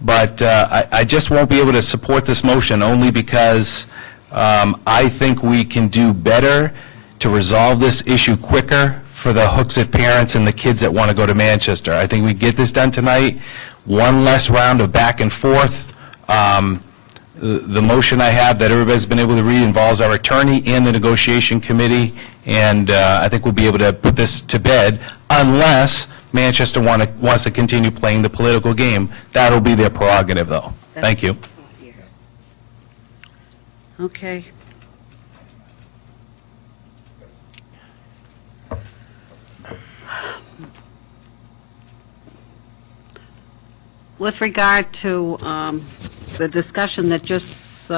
But I just won't be able to support this motion only because I think we can do better to resolve this issue quicker for the Hooksett parents and the kids that want to go to Manchester. I think we get this done tonight. One less round of back and forth. The motion I have that everybody's been able to read involves our attorney and the negotiation committee, and I think we'll be able to put this to bed unless Manchester wants to continue playing the political game. That'll be their prerogative, though. Thank you. Okay. With regard to the discussion that just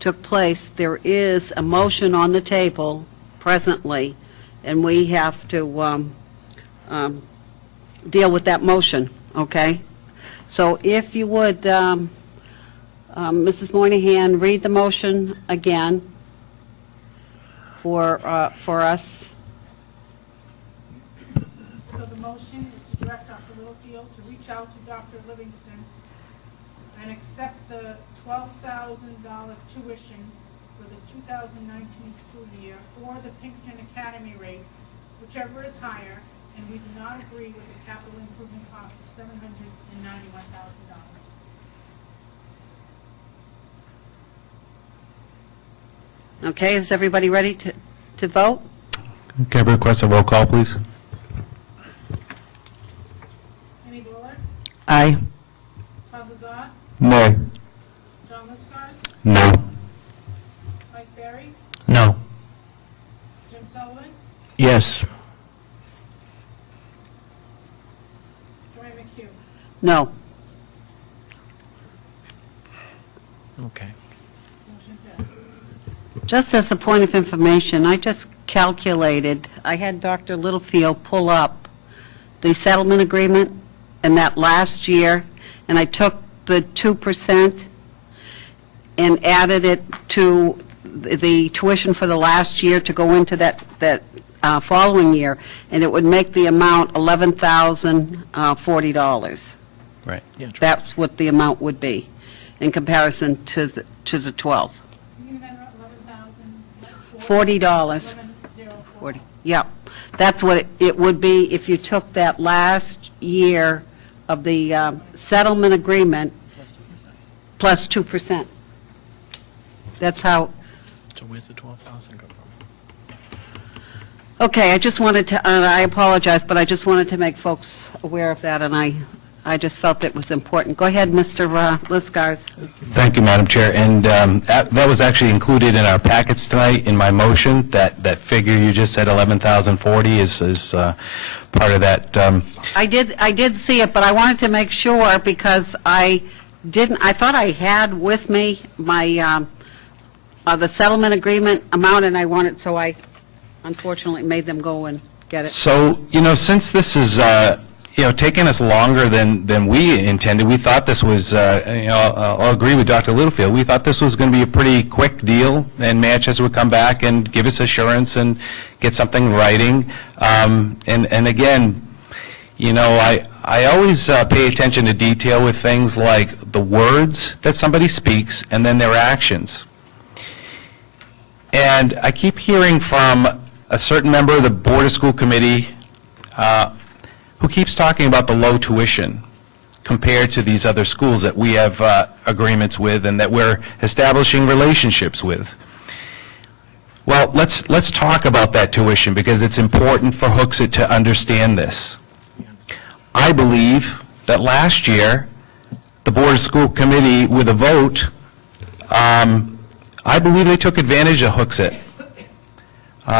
took place, there is a motion on the table presently, and we have to deal with that motion, okay? So if you would, Mrs. Moynihan, read the motion again for us. So the motion is to direct Dr. Littlefield to reach out to Dr. Livingston and accept the $12,000 tuition for the 2019 school year or the Pinkerton Academy rate, whichever is higher, and we do not agree with the capital improvement cost of $791,000. Okay, is everybody ready to vote? Can I request a roll call, please? Amy Buller, Aye. Todd Lazat, No. John Liscars, No. Mike Berry, No. Jim Sullivan, Yes. Joanne McHugh. No. Okay. Motion passed. Just as a point of information, I just calculated, I had Dr. Littlefield pull up the settlement agreement in that last year, and I took the 2% and added it to the tuition for the last year to go into that following year, and it would make the amount $11,040. Right. That's what the amount would be in comparison to the 12. You mean $11,000? $40. 40, yeah. That's what it would be if you took that last year of the settlement agreement plus 2%. That's how. So where's the 12,000 come from? Okay, I just wanted to, I apologize, but I just wanted to make folks aware of that, and I just felt it was important. Go ahead, Mr. Liskars. Thank you, Madam Chair. And that was actually included in our packets tonight in my motion. That figure you just said, 11,040, is part of that. I did see it, but I wanted to make sure because I thought I had with me my, the settlement agreement amount, and I wanted, so I unfortunately made them go and get it. So, since this is, taking us longer than we intended, we thought this was, I'll agree with Dr. Littlefield, we thought this was going to be a pretty quick deal, and Manchester would come back and give us assurance and get something in writing. And again, I always pay attention to detail with things like the words that somebody speaks and then their actions. And I keep hearing from a certain member of the Board of School Committee who keeps talking about the low tuition compared to these other schools that we have agreements with and that we're establishing relationships with. Well, let's talk about that tuition because it's important for Hooksett to understand this. I believe that last year, the Board of School Committee, with a vote, I believe they took advantage of Hooksett.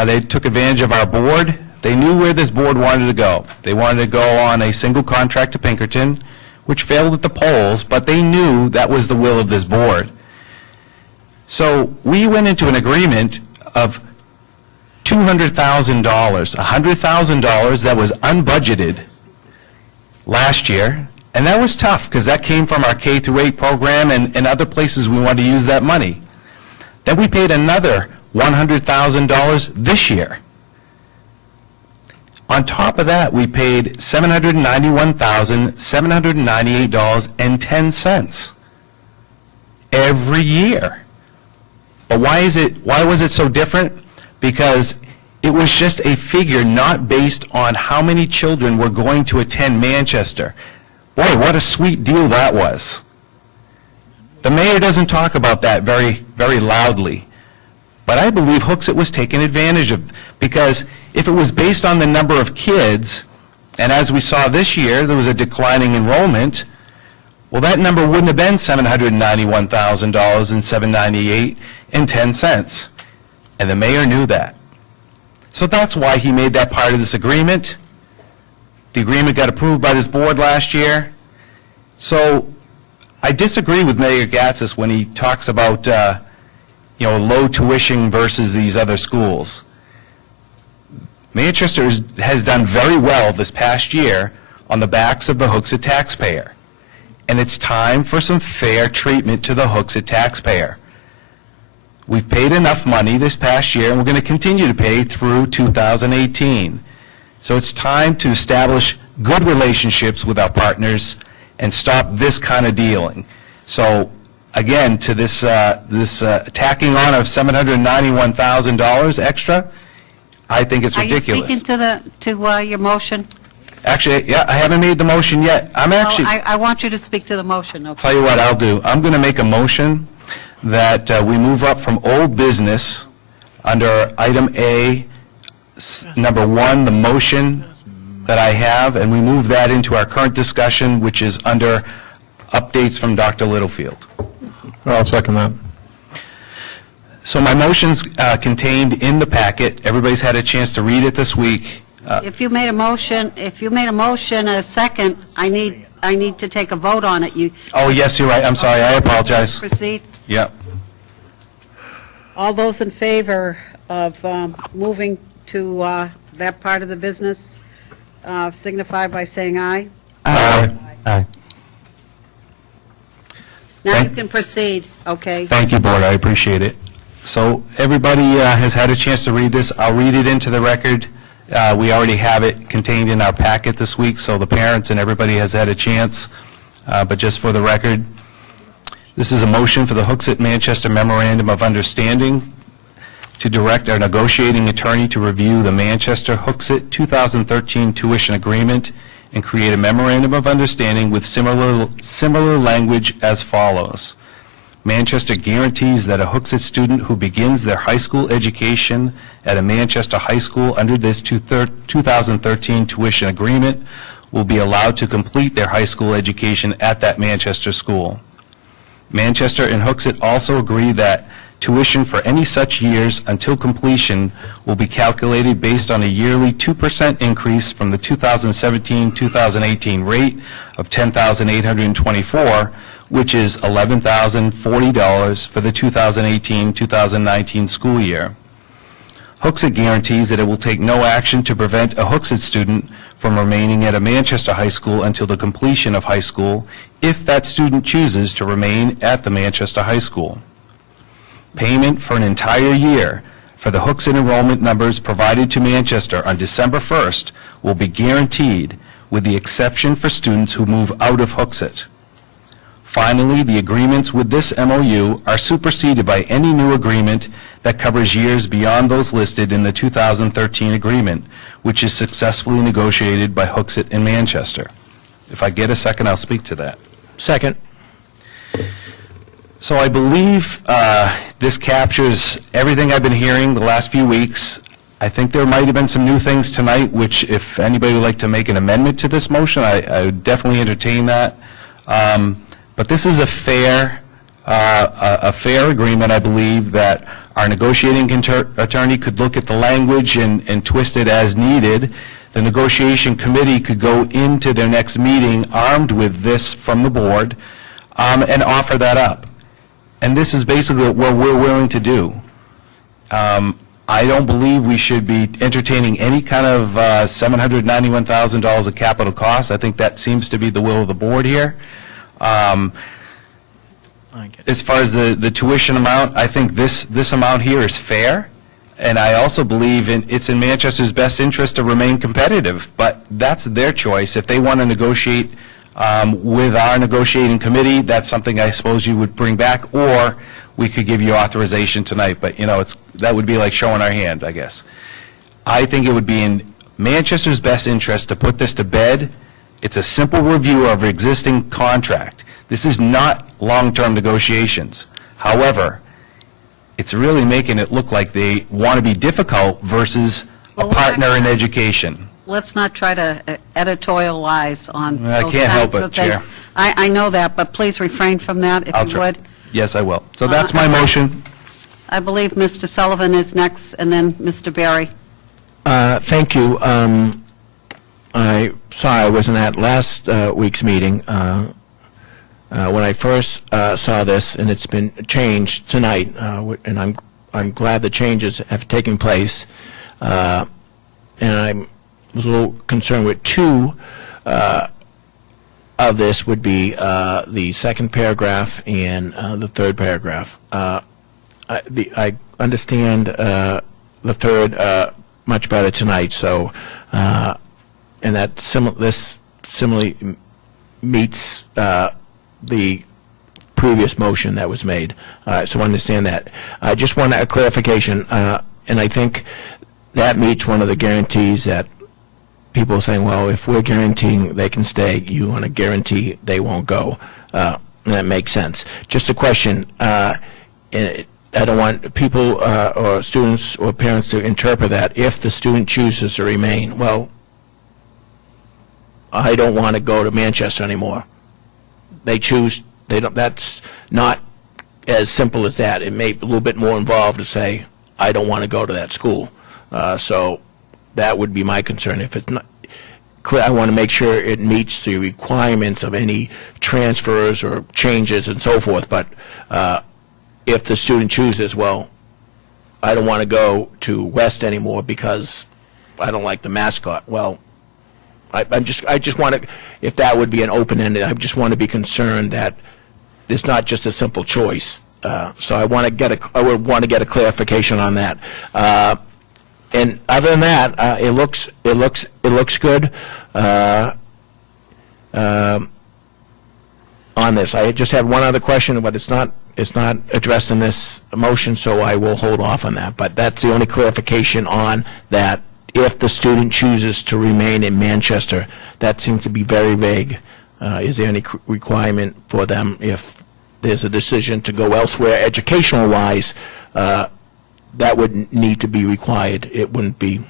They took advantage of our board. They knew where this board wanted to go. They wanted to go on a single contract to Pinkerton, which failed at the polls, but they knew that was the will of this board. So we went into an agreement of $200,000, $100,000 that was unbudgeted last year, and that was tough because that came from our K-8 program and other places we wanted to use that money. Then we paid another $100,000 this year. On top of that, we paid $791,798.10 every year. But why was it so different? Because it was just a figure not based on how many children were going to attend Manchester. Boy, what a sweet deal that was. The mayor doesn't talk about that very, very loudly. But I believe Hooksett was taken advantage of, because if it was based on the number of kids, and as we saw this year, there was a declining enrollment, well, that number wouldn't have been $791,000 and $798.10. And the mayor knew that. So that's why he made that part of this agreement. The agreement got approved by this board last year. So I disagree with Mayor Gatsis when he talks about low tuition versus these other schools. Manchester has done very well this past year on the backs of the Hooksett taxpayer. And it's time for some fair treatment to the Hooksett taxpayer. We've paid enough money this past year, and we're going to continue to pay through 2018. So it's time to establish good relationships with our partners and stop this kind of dealing. So again, to this tacking on of $791,000 extra, I think it's ridiculous. Are you speaking to your motion? Actually, yeah, I haven't made the motion yet. I want you to speak to the motion, okay? Tell you what I'll do. I'm going to make a motion that we move up from old business under item A, number 1, the motion that I have, and we move that into our current discussion, which is under updates from Dr. Littlefield. I'll second that. So my motion's contained in the packet. Everybody's had a chance to read it this week. If you made a motion, a second, I need to take a vote on it. Oh, yes, you're right. I'm sorry. I apologize. Proceed. Yep. All those in favor of moving to that part of the business signify by saying aye. Aye. Aye. Now you Thank- can proceed, okay? Thank you, Board, I appreciate it. So everybody has had a chance to read this. I'll read it into the record. We already have it contained in our packet this week, so the parents and everybody has had a chance. But just for the record, this is a motion for the Hooksett Manchester Memorandum of Understanding to direct our negotiating attorney to review the Manchester Hooksett 2013 tuition agreement and create a memorandum of understanding with similar language as follows. Manchester guarantees that a Hooksett student who begins their high school education at a Manchester high school under this 2013 tuition agreement will be allowed to complete their high school education at that Manchester school. Manchester and Hooksett also agree that tuition for any such years until completion will be calculated based on a yearly 2% increase from the 2017-2018 rate of $10,824, which is $11,040 for the 2018-2019 school year. Hooksett guarantees that it will take no action to prevent a Hooksett student from remaining at a Manchester high school until the completion of high school if that student chooses to remain at the Manchester high school. Payment for an entire year for the Hooksett enrollment numbers provided to Manchester on December 1st will be guaranteed, with the exception for students who move out of Hooksett. Finally, the agreements with this MOU are superseded by any new agreement that covers years beyond those listed in the 2013 agreement, which is successfully negotiated by Hooksett and Manchester. If I get a second, I'll speak to that. Second. So I believe this captures everything I've been hearing the last few weeks. I think there might have been some new things tonight, which if anybody would like to make an amendment to this motion, I would definitely entertain that. But this is a fair agreement, I believe, that our negotiating attorney could look at the language and twist it as needed. The negotiation committee could go into their next meeting armed with this from the board and offer that up. And this is basically what we're willing to do. I don't believe we should be entertaining any kind of $791,000 of capital costs. I think that seems to be the will of the board here. As far as the tuition amount, I think this amount here is fair, and I also believe it's in Manchester's best interest to remain competitive, but that's their choice. If they want to negotiate with our negotiating committee, that's something I suppose you would bring back, or we could give you authorization tonight, but that would be like showing our hand, I guess. I think it would be in Manchester's best interest to put this to bed. It's a simple review of existing contract. This is not long-term negotiations. However, it's really making it look like they want to be difficult versus a partner in education. Let's not try to editorialize on I those can't help kinds it, of things. Chair. I know that, but please refrain from that if I'll you try. would. Yes, I will. So that's my motion. I believe Mr. Sullivan is next, and then Mr. Berry. Thank you. Sorry I wasn't at last week's meeting. When I first saw this, and it's been changed tonight, and I'm glad the changes have taken place. And I was a little concerned with two of this would be the second paragraph and the third paragraph. I understand the third much better tonight, so and that this similarly meets the previous motion that was made. So I understand that. I just want a clarification, and I think that meets one of the guarantees that people are saying, well, if we're guaranteeing they can stay, you want to guarantee they won't go. And that makes sense. Just a question. I don't want people or students or parents to interpret that if the student chooses to remain, well, I don't want to go to Manchester anymore. They choose, they don't, that's not as simple as that. It may be a little bit more involved to say, I don't want to go to that school. So that would be my concern. If it's not clear, I want to make sure it meets the requirements of any transfers or changes and so forth. But if the student chooses, well, I don't want to go to West anymore because I don't like the mascot. Well, I just want to, if that would be an open-ended, I just want to be concerned that it's not just a simple choice. So I want to get I would want to get a clarification on that. And other than that, it looks good on this. I just had one other question, but it's not addressed in this motion, so I will hold off on that. But that's the only clarification on that. If the student chooses to remain in Manchester, that seems to be very vague. Is there any requirement for them if there's a decision to go elsewhere educational-wise? That would need to be required. It wouldn't be.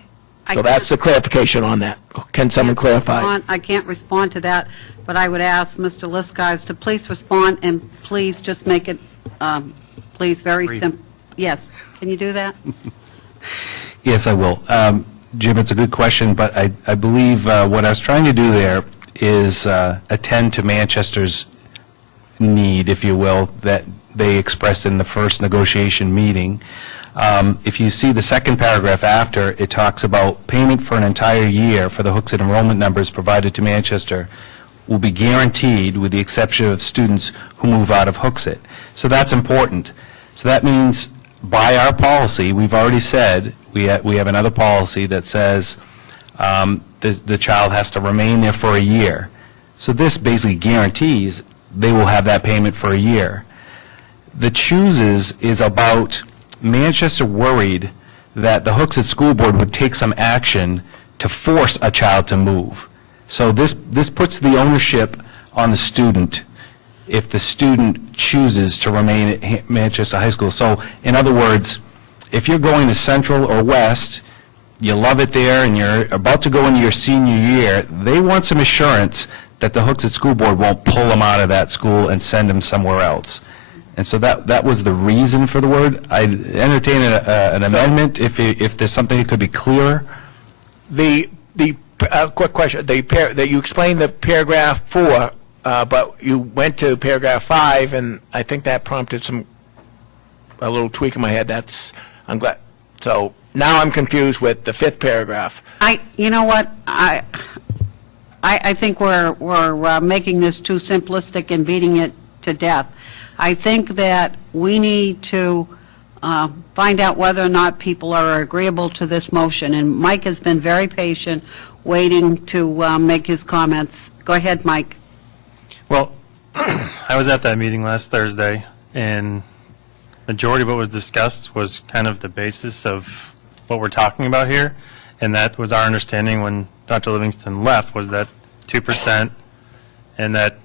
So that's the clarification on that. Can someone clarify? I can't respond to that, but I would ask Mr. Liskars to please respond and please just make it, please, very simple. Yes. Can you do that? Yes, I will. Jim, it's a good question, but I believe what I was trying to do there is attend to Manchester's need, if you will, that they expressed in the first negotiation meeting. If you see the second paragraph after, it talks about payment for an entire year for the Hooksett enrollment numbers provided to Manchester will be guaranteed with the exception of students who move out of Hooksett. So that's important. So that means by our policy, we've already said, we have another policy that says the child has to remain there for a year. So this basically guarantees they will have that payment for a year. The chooses is about Manchester worried that the Hooksett School Board would take some action to force a child to move. So this puts the ownership on the student if the student chooses to remain at Manchester High School. So in other words, if you're going to Central or West, you love it there and you're about to go into your senior year, they want some assurance that the Hooksett School Board won't pull them out of that school and send them somewhere else. And so that was the reason for the word. I entertain an amendment if there's something that could be clearer. The quick question. That you explained the paragraph 4, but you went to paragraph 5, and I think that prompted a little tweak in my head. I'm glad. So now I'm confused with the 5th paragraph. You know what? I think we're making this too simplistic and beating it to death. I think that we need to find out whether or not people are agreeable to this motion. And Mike has been very patient, waiting to make his comments. Go ahead, Mike. Well, I was at that meeting last Thursday, and majority of what was discussed was kind of the basis of what we're talking about here, and that was our understanding when Dr. Livingston left, was that 2%, and that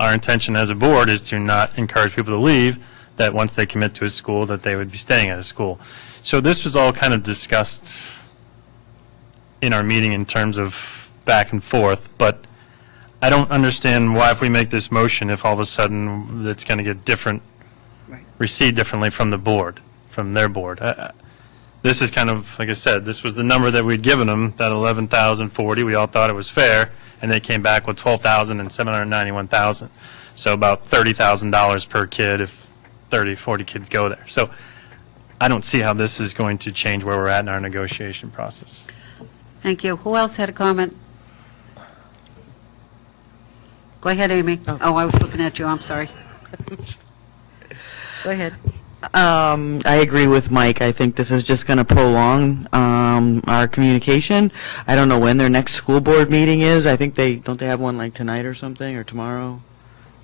our intention as a board is to not encourage people to leave, that once they commit to a school that they would be staying at a school. So this was all kind of discussed in our meeting in terms of back and forth, but I don't understand why if we make this motion, if all of a sudden it's going to get received differently from the board, from their board. This is kind of, like I said, this was the number that we'd given them, that 11,040. We all thought it was fair, and they came back with 12,000 and 791,000. So about $30,000 per kid if 30, 40 kids go there. So I don't see how this is going to change where we're at in our negotiation process. Thank you. Who else had a comment? Go ahead, Amy. Oh, I was looking at you. I'm sorry. Go ahead. I agree with Mike. I think this is just going to prolong our communication. I don't know when their next school board meeting is. I think don't they have one like tonight or something, or tomorrow?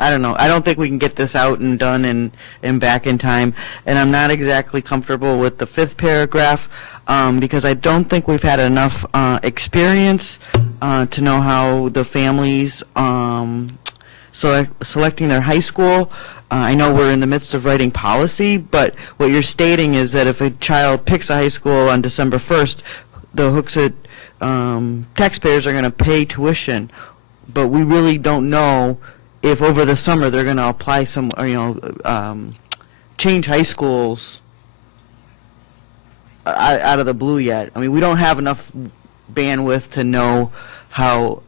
I don't know. I don't think we can get this out and done and back in time. And I'm not exactly comfortable with the 5th paragraph because I don't think we've had enough experience to know how the families selecting their high school. I know we're in the midst of writing policy, but what you're stating is that if a child picks a high school on December 1st, the Hooksett taxpayers are going to pay tuition, but we really don't know if over the summer they're going to apply some, change high schools out of the blue yet. I mean, we don't have enough bandwidth to know how,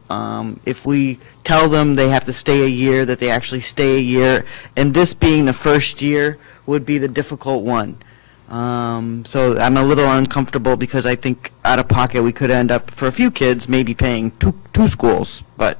if we tell them they have to stay a year, that they actually stay a year, and this being the first year would be the difficult one. So I'm a little uncomfortable because I think out of pocket we could end up, for a few kids, maybe paying two schools. But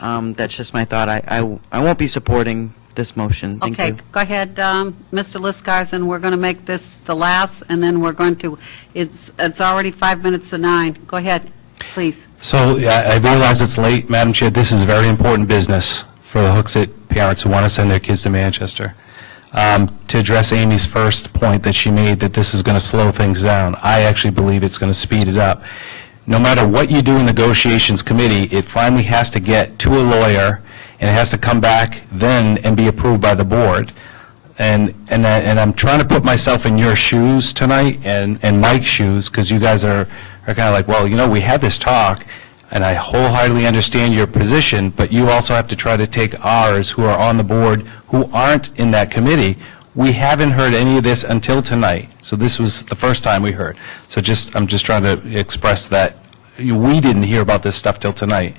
that's just my thought. I won't be supporting this motion. Thank Okay, you. go ahead, Mr. Liskarzen, we're going to make this the last, and then we're going to, it's already 5 minutes to 9. Go ahead, please. So I realize it's late, Madam Chair. This is very important business for the Hooksett parents who want to send their kids to Manchester. To address Amy's first point that she made, that this is going to slow things down, I actually believe it's going to speed it up. No matter what you do in negotiations committee, it finally has to get to a lawyer, and it has to come back then and be approved by the board. And I'm trying to put myself in your shoes tonight and Mike's shoes, because you guys are kind of like, well, you know, we had this talk, and I wholeheartedly understand your position, but you also have to try to take ours who are on the board who aren't in that committee. We haven't heard any of this until tonight, so this was the first time we heard. So I'm just trying to express that we didn't hear about this stuff till tonight.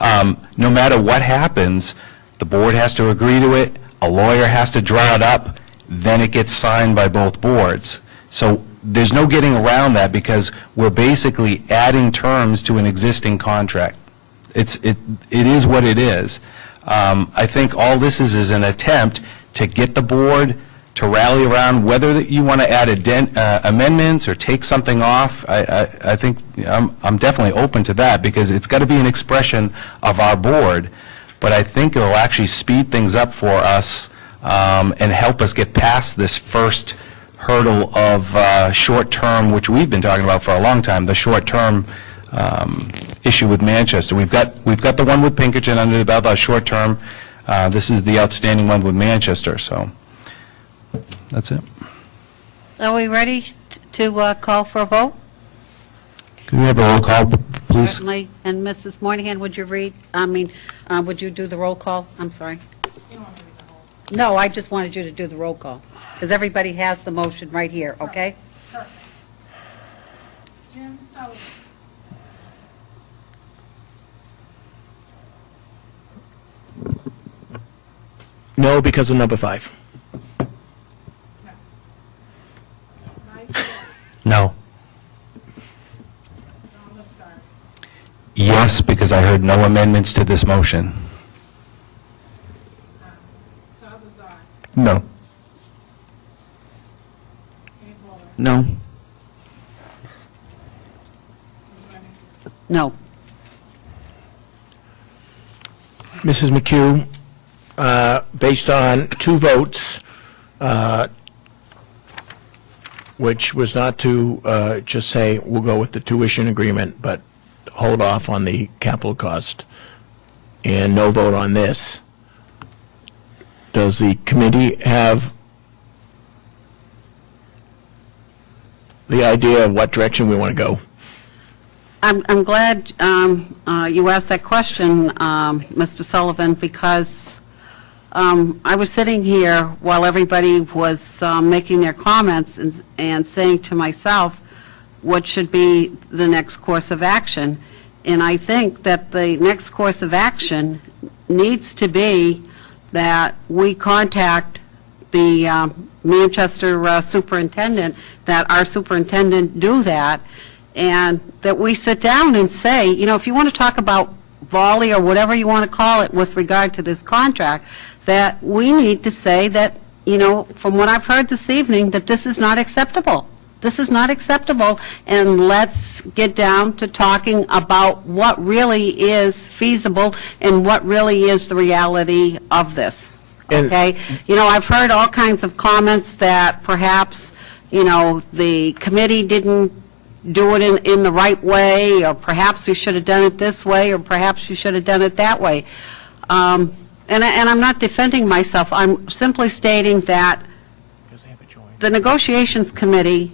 No matter what happens, the board has to agree to it, a lawyer has to draw it up, then it gets signed by both boards. So there's no getting around that, because we're basically adding terms to an existing contract. It is what it is. I think all this is an attempt to get the board to rally around, whether you want to add amendments or take something off. I think I'm definitely open to that, because it's got to be an expression of our board. But I think it'll actually speed things up for us and help us get past this first hurdle of short-term, which we've been talking about for a long time, the short-term issue with Manchester. We've got the one with Pinkerton under the belt, short-term. This is the outstanding one with Manchester. So that's it. Are we ready to call for a vote? Could we have a roll call, please? Certainly. And Mrs. Moynihan, would you would you do the roll call? I'm sorry. You don't want to read the whole. No, I just wanted you to do the roll call, because everybody has the motion right here, okay? Perfect. Jim Sullivan. No, because of number 5. Mike Joy. No. John Liscars. Yes, because I heard no amendments to this motion. Todd Lazar. No. Dave Bowler. No. No. Mrs. McHugh, based on 2 votes, which was not to just say we'll go with the tuition agreement, but hold off on the capital cost, and no vote on this, does the committee have the idea of what direction we want to go? I'm glad you asked that question, Mr. Sullivan, because I was sitting here while everybody was making their comments and saying to myself, what should be the next course of action? And I think that the next course of action needs to be that we contact the Manchester superintendent, that our superintendent do that, and that we sit down and say, you know, if you want to talk about volley or whatever you want to call it with regard to this contract, that we need to say that, you know, from what I've heard this evening, that this is not acceptable. This is not acceptable, and let's get down to talking about what really is feasible and what really is the reality of this, okay? You know, I've heard all kinds of comments that perhaps, you know, the committee didn't do it in the right way, or perhaps we should have done it this way, or perhaps we should have done it that way. And I'm not defending myself. I'm simply stating that the negotiations committee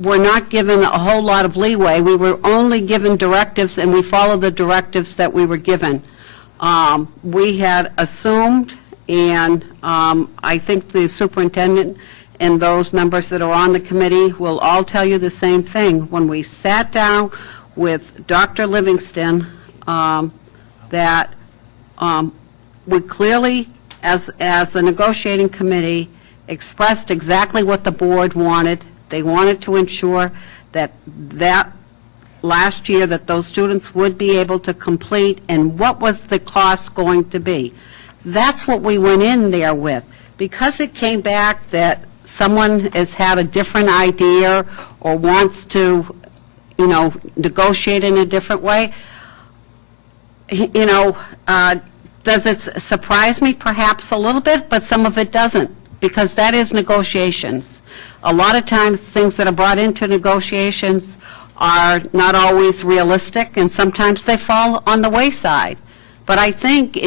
were not given a whole lot of leeway. We were only given directives, and we followed the directives that we were given. We had assumed, and I think the superintendent and those members that are on the committee will all tell you the same thing. When we sat down with Dr. Livingston, that we clearly, as the negotiating committee, expressed exactly what the board wanted. They wanted to ensure that last year that those students would be able to complete, and what was the cost going to be. That's what we went in there with. Because it came back that someone has had a different idea or wants to, negotiate in a different way, does it surprise me? Perhaps a little bit, but some of it doesn't, because that is negotiations. A lot of times, things that are brought into negotiations are not always realistic, and sometimes they fall on the wayside. But I think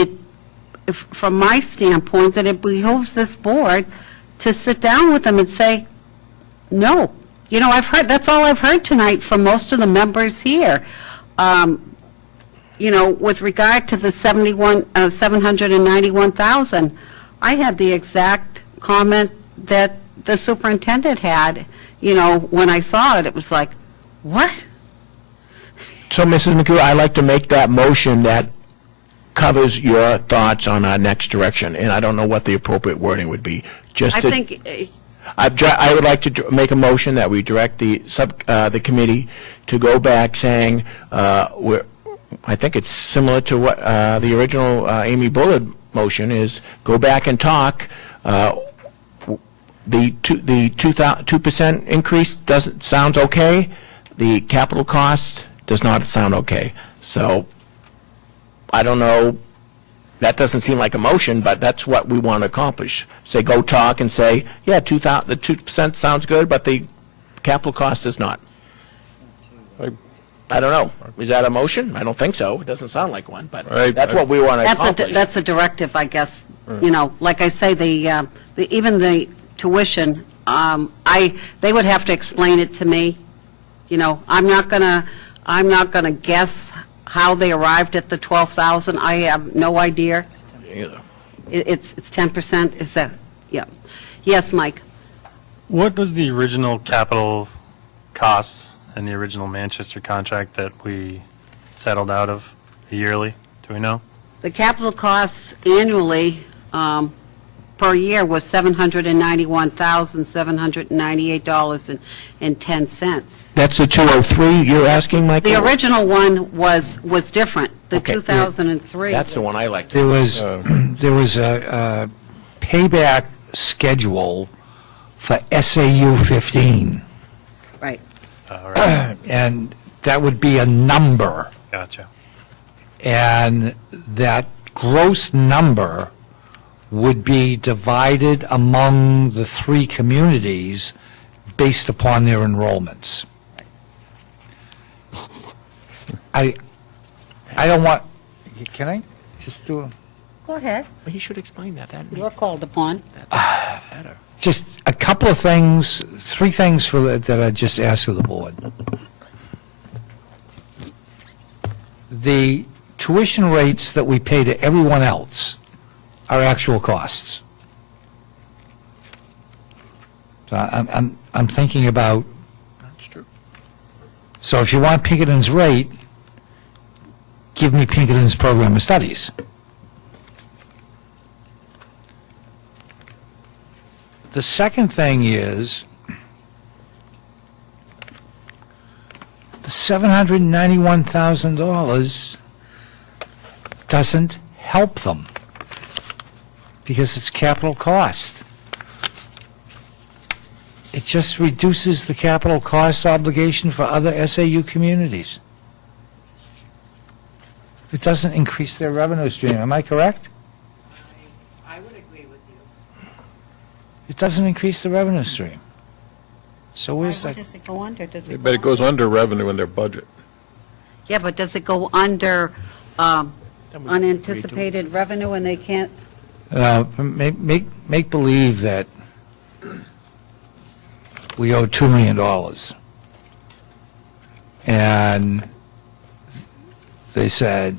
from my standpoint, that it behooves this board to sit down with them and say, no. That's all I've heard tonight from most of the members here. With regard to the 791,000, I had the exact comment that the superintendent had. When I saw it, it was like, what? So, Mrs. McHugh, I'd like to make that motion that covers your thoughts on our next direction, and I don't know what the appropriate wording would be. I would like to make a motion that we direct the committee to go back saying, I think it's similar to what the original Amy Bullard motion is, go back and talk. The 2% increase sounds okay. The capital cost does not sound okay. So I don't know. That doesn't seem like a motion, but that's what we want to accomplish. Say, go talk and say, yeah, the 2% sounds good, but the capital cost is not. I don't know. Is that a motion? I don't think so. It doesn't sound like one, but that's what we want to accomplish. That's a directive, I guess. Like I say, even the tuition, they would have to explain it to me. I'm not gonna guess how they arrived at the 12,000. I have no idea. It's 10%. Is that? Yeah. Yes, Mike. What was the original capital costs in the original Manchester contract that we settled out of yearly? Do we know? The capital costs annually per year was $791,798.10. That's the 203 you're asking, Michael? The original one was different. The Okay. 2003. That's the one I like. There was a payback schedule for SAU 15, Right. All right. and that would be a number, Gotcha. and that gross number would be divided among the three communities based upon their enrollments. I don't want, can I just do a... Go ahead. Well, he should explain that. You're called upon. Better. Just a couple of things, three things that I just asked of the board. The tuition rates that we pay to everyone else are actual costs. So I'm thinking about, That's true. so if you want Pinkerton's rate, give me Pinkerton's program of studies. The second thing is, the $791,000 doesn't help them because it's capital cost. It just reduces the capital cost obligation for other SAU communities. It doesn't increase their revenue stream. Am I correct? I would agree with you. It doesn't increase the revenue stream. So where's What that? does it go under? Does it But it goes under revenue in their budget. Yeah, but does it go under unanticipated revenue and they can't? Make believe that we owe $2 million. And they said,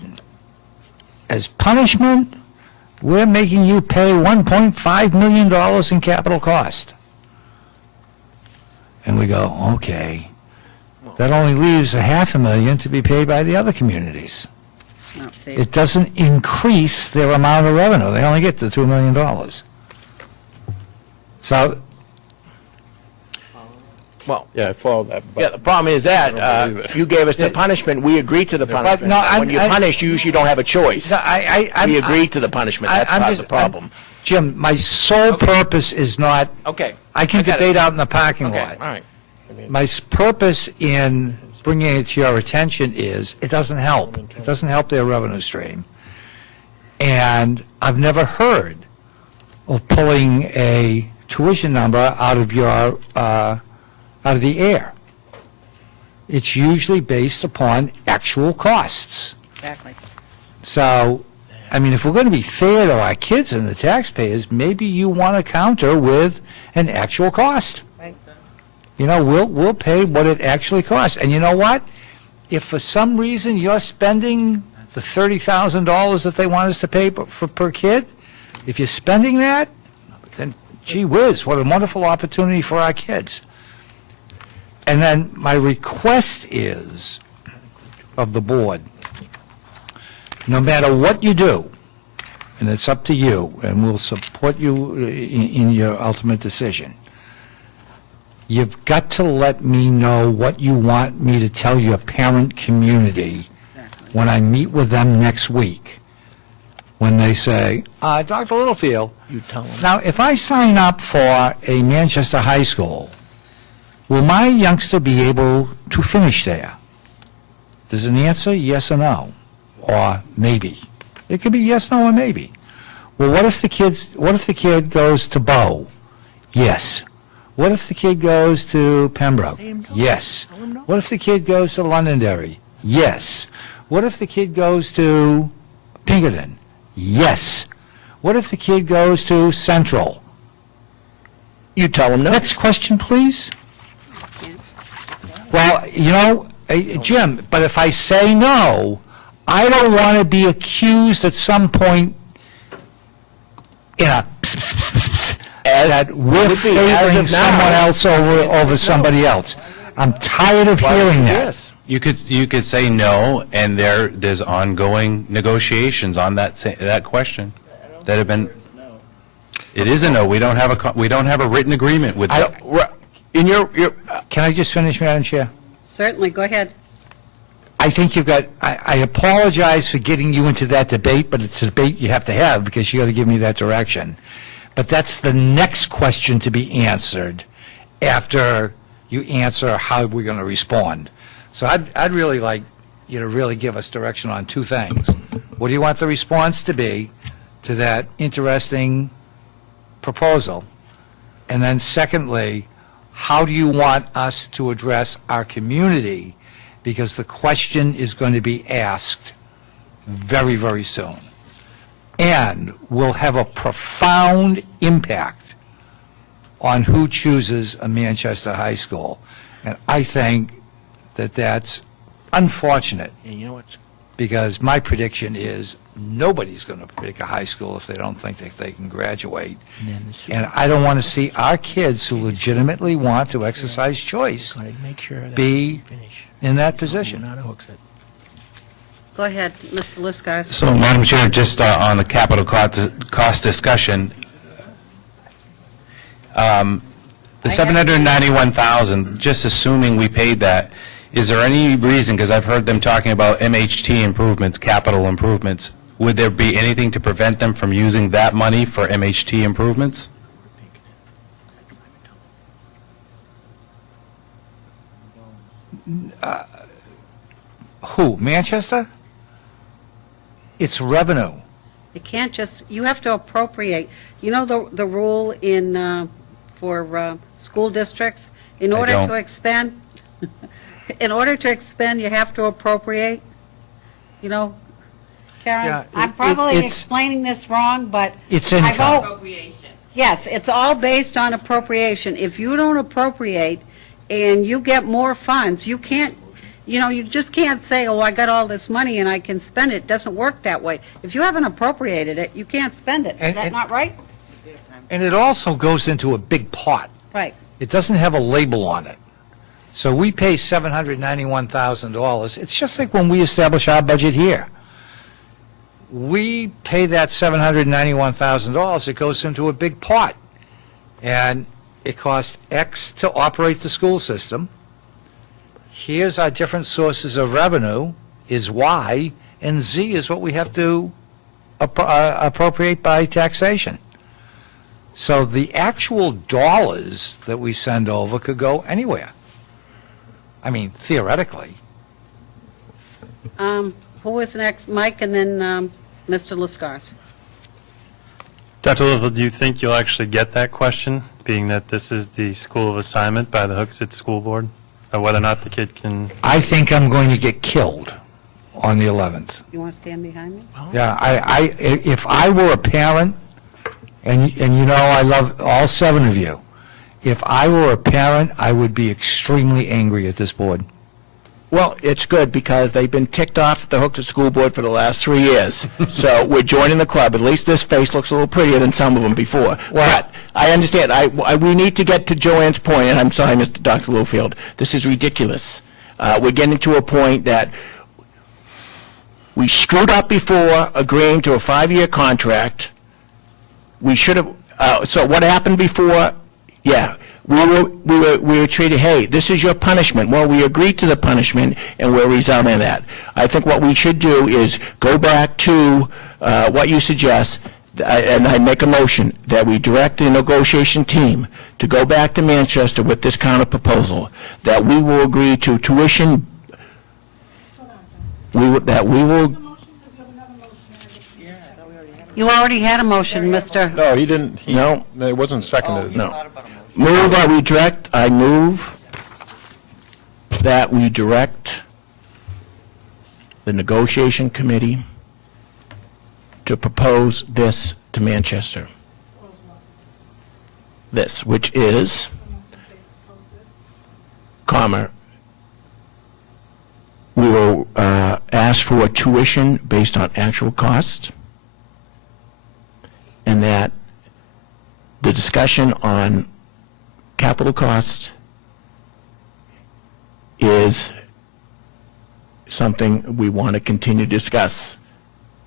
as punishment, we're making you pay $1.5 million in capital cost. And we go, okay. That only leaves $500,000 to be paid by the other communities. No, see. It doesn't increase their amount of revenue. They only get the $2 million. So, Well, Yeah, I follow that. but- yeah, the problem is that, I don't believe it. you gave us the punishment, we agreed to the punishment. no, When you punish, you usually don't have a choice. We agreed to the punishment, that's part of the problem. Jim, my sole purpose is not, Okay. I can get it. debate out in the parking Okay, lot. all right. My purpose in bringing it to your attention is, it doesn't help. It doesn't help their revenue stream. And I've never heard of pulling a tuition number out of your, out of the air. It's usually based upon actual costs. Exactly. So, I mean, if we're going to be fair to our kids and the taxpayers, maybe you want to counter with an actual cost. Right. You know, we'll pay what it actually costs. And you know what? If for some reason you're spending the $30,000 that they want us to pay per kid, if you're spending that, then gee whiz, what a wonderful opportunity for our kids. And then my request is, of the board, no matter what you do, and it's up to you, and we'll support you in your ultimate decision, you've got to let me know what you want me to tell your parent community when I meet with them next week, when they say, Dr. Littlefield, You tell them. now, if I sign up for a Manchester high school, will my youngster be able to finish there? There's an answer, yes or no, or maybe. It could be yes, no, or maybe. Well, what if the kid goes to Bow? Yes. What if the kid goes to Pembroke? Yes. What if the kid goes to Londonderry? Yes. What if the kid goes to Pinkerton? Yes. What if the kid goes to Central? You tell them no. Next question, please. Well, you know, Jim, but if I say no, I don't want to be accused at some point that we're Would be, as favoring of now. someone else over somebody else. I'm tired of hearing that. Yes. You could say no, and there's ongoing negotiations on that question that have been. It is a no. We don't have a written agreement with them. In your, Can I just finish, Madam Chair? Certainly, go ahead. I think you've got, I apologize for getting you into that debate, but it's a debate you have to have because you got to give me that direction. But that's the next question to be answered after you answer how we're going to respond. So I'd really like you to really give us direction on two things. What do you want the response to be to that interesting proposal? And then secondly, how do you want us to address our community? Because the question is going to be asked very, very soon. And will have a profound impact on who chooses a Manchester high school. And I think that that's unfortunate, you know what's, because my prediction is nobody's going to pick a high school if they don't think that they can graduate. And I don't want to see our kids who legitimately want to exercise choice make sure that be finish. in that position. Not a Hooksett. Go ahead, Mr. Liscars. So, Madam Chair, just on the capital cost discussion, the $791,000, just assuming we paid that, is there any reason, because I've heard them talking about MHT improvements, capital improvements, would there be anything to prevent them from using that money for MHT improvements? Who, Manchester? It's revenue. You can't just, you have to appropriate. You know the rule in, for school districts? In order don't. to expend, in order to expend, you have to appropriate. You know, Yeah, Karen, I'm probably it's- explaining this wrong, but It's I income. vote. Yes, it's all based on appropriation. If you don't appropriate and you get more funds, you can't, you know, you just can't say, oh, I got all this money and I can spend it. It doesn't work that way. If you haven't appropriated it, you can't spend it. Is And- that and- not right? And it also goes into a big pot. Right. It doesn't have a label on it. So we pay $791,000. It's just like when we establish our budget here. We pay that $791,000, it goes into a big pot. and it costs X to operate the school system. Here's our different sources of revenue is Y, and Z is what we have to appropriate by taxation. So the actual dollars that we send over could go anywhere. I mean, theoretically. Who is next? Mike, and then Mr. Lescars. Dr. Little, do you think you'll actually get that question, being that this is the school of assignment by the Hooksett School Board, of whether or not the kid can? I think I'm going to get killed on the 11th. You want to stand behind me? Yeah, if I were a parent, and you know I love all 7 of you, if I were a parent, I would be extremely angry at this board. Well, it's good because they've been ticked off at the Hooksett School Board for the last 3 years. So we're joining the club. At least this face looks a little prettier than some of them before. But I understand. We need to get to Joanne's point, and I'm sorry, Dr. Littlefield. This is ridiculous. We're getting to a point that we screwed up before agreeing to a 5-year contract. We should have. So what happened before? Yeah. We were treated, hey, this is your punishment. Well, we agreed to the punishment, and we're resolving that. I think what we should do is go back to what you suggest, and I make a motion that we direct the negotiation team to go back to Manchester with this counter proposal, that we will agree to tuition, that we will. You already had a motion, Mr. No, he didn't. No. It wasn't seconded. No. I move that we direct the negotiation committee to propose this to Manchester. This, which is, we will ask for tuition based on actual cost, and that the discussion on capital cost is something we want to continue to discuss.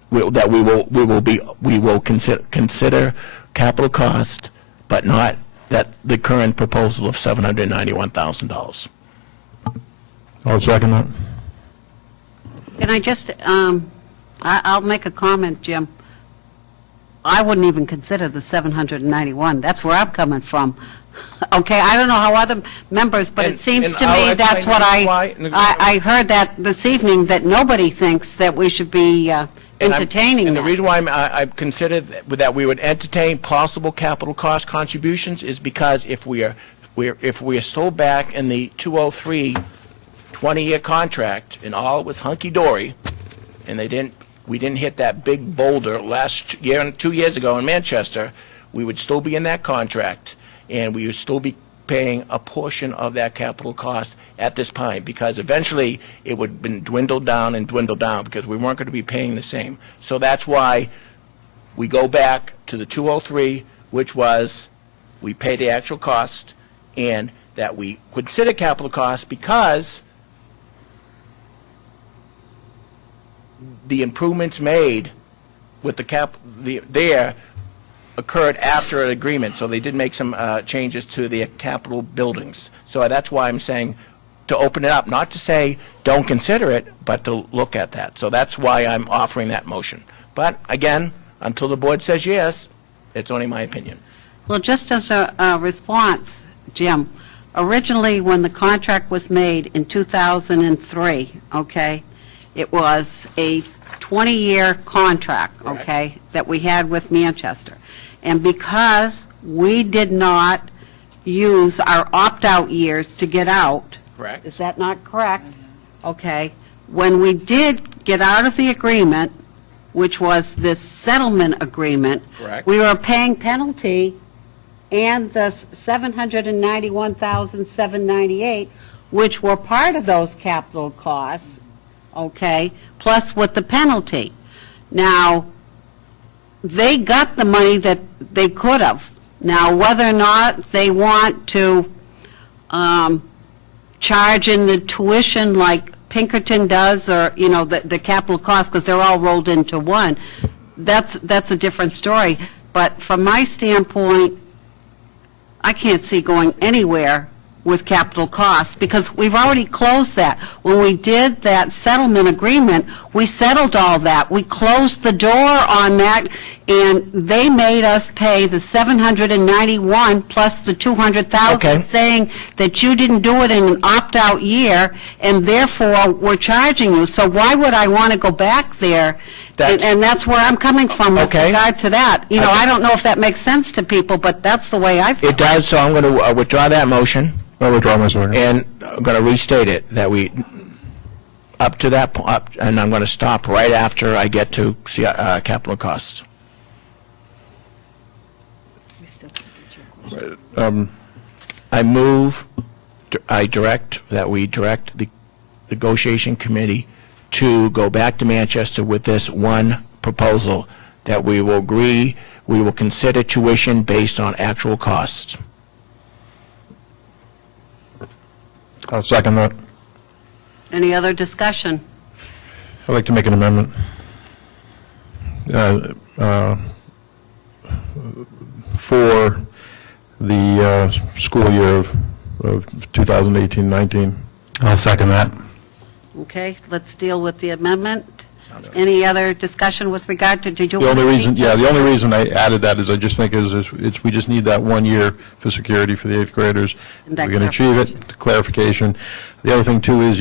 We will consider capital cost, but not that the current proposal of $791,000. I'll second that. Can I just, I'll make a comment, Jim. I wouldn't even consider the 791. That's where I'm coming from. Okay, I don't know how other members, but it seems to me that's what I heard that this evening, that nobody thinks that we should be entertaining And that. the reason why I've considered that we would entertain possible capital cost contributions is because if we are still back in the 203 20-year contract and all was hunky-dory, and we didn't hit that big boulder last year and 2 years ago in Manchester, we would still be in that contract, and we would still be paying a portion of that capital cost at this time, because eventually it would have been dwindled down because we weren't going to be paying the same. So that's why we go back to the 203, which was we pay the actual cost, and that we consider capital costs because the improvements made with the there occurred after an agreement, so they did make some changes to the capital buildings. So that's why I'm saying to open it up, not to say don't consider it, but to look at that. So that's why I'm offering that motion. But again, until the board says yes, it's only my opinion. Well, just as a response, Jim, originally when the contract was made in 2003, okay, it was a 20-year contract, okay, that we had with Manchester. And because we did not use our opt-out years to get out. Correct. Is that not correct? Okay. When we did get out of the agreement, which was this settlement agreement. Correct. We were paying penalty and the $791,798, which were part of those capital costs, okay, plus with the penalty. Now, they got the money that they could have. Now, whether or not they want to charge in the tuition like Pinkerton does, or, you know, the capital costs, because they're all rolled into one, that's a different story. But from my standpoint, I can't see going anywhere with capital costs, because we've already closed that. When we did that settlement agreement, we settled all that. We closed the door on that, and they made us pay the $791 plus the $200,000, Okay. saying that you didn't do it in an opt-out year, and therefore we're charging you. So why would I want to go back there? And that's where I'm coming from with Okay. regard to that. You know, I don't know if that makes sense to people, but that's the way I feel. It does, so I'm going to withdraw that motion, I withdraw my second. and I'm going to restate it, that we, up to that, and I'm going to stop right after I get to capital costs. I move, I direct that we direct the negotiation committee to go back to Manchester with this one proposal, that we will agree, we will consider tuition based on actual costs. I'll second that. Any other discussion? I'd like to make an amendment. For the school year of 2018-19. I'll second that. Okay, let's deal with the amendment. Any other discussion with regard to, did you The want to only reason, speak? yeah, the only reason I added that is I just think it's, we just need that 1 year for security for the eighth graders. And that We're going to achieve it, clarification. The other thing too is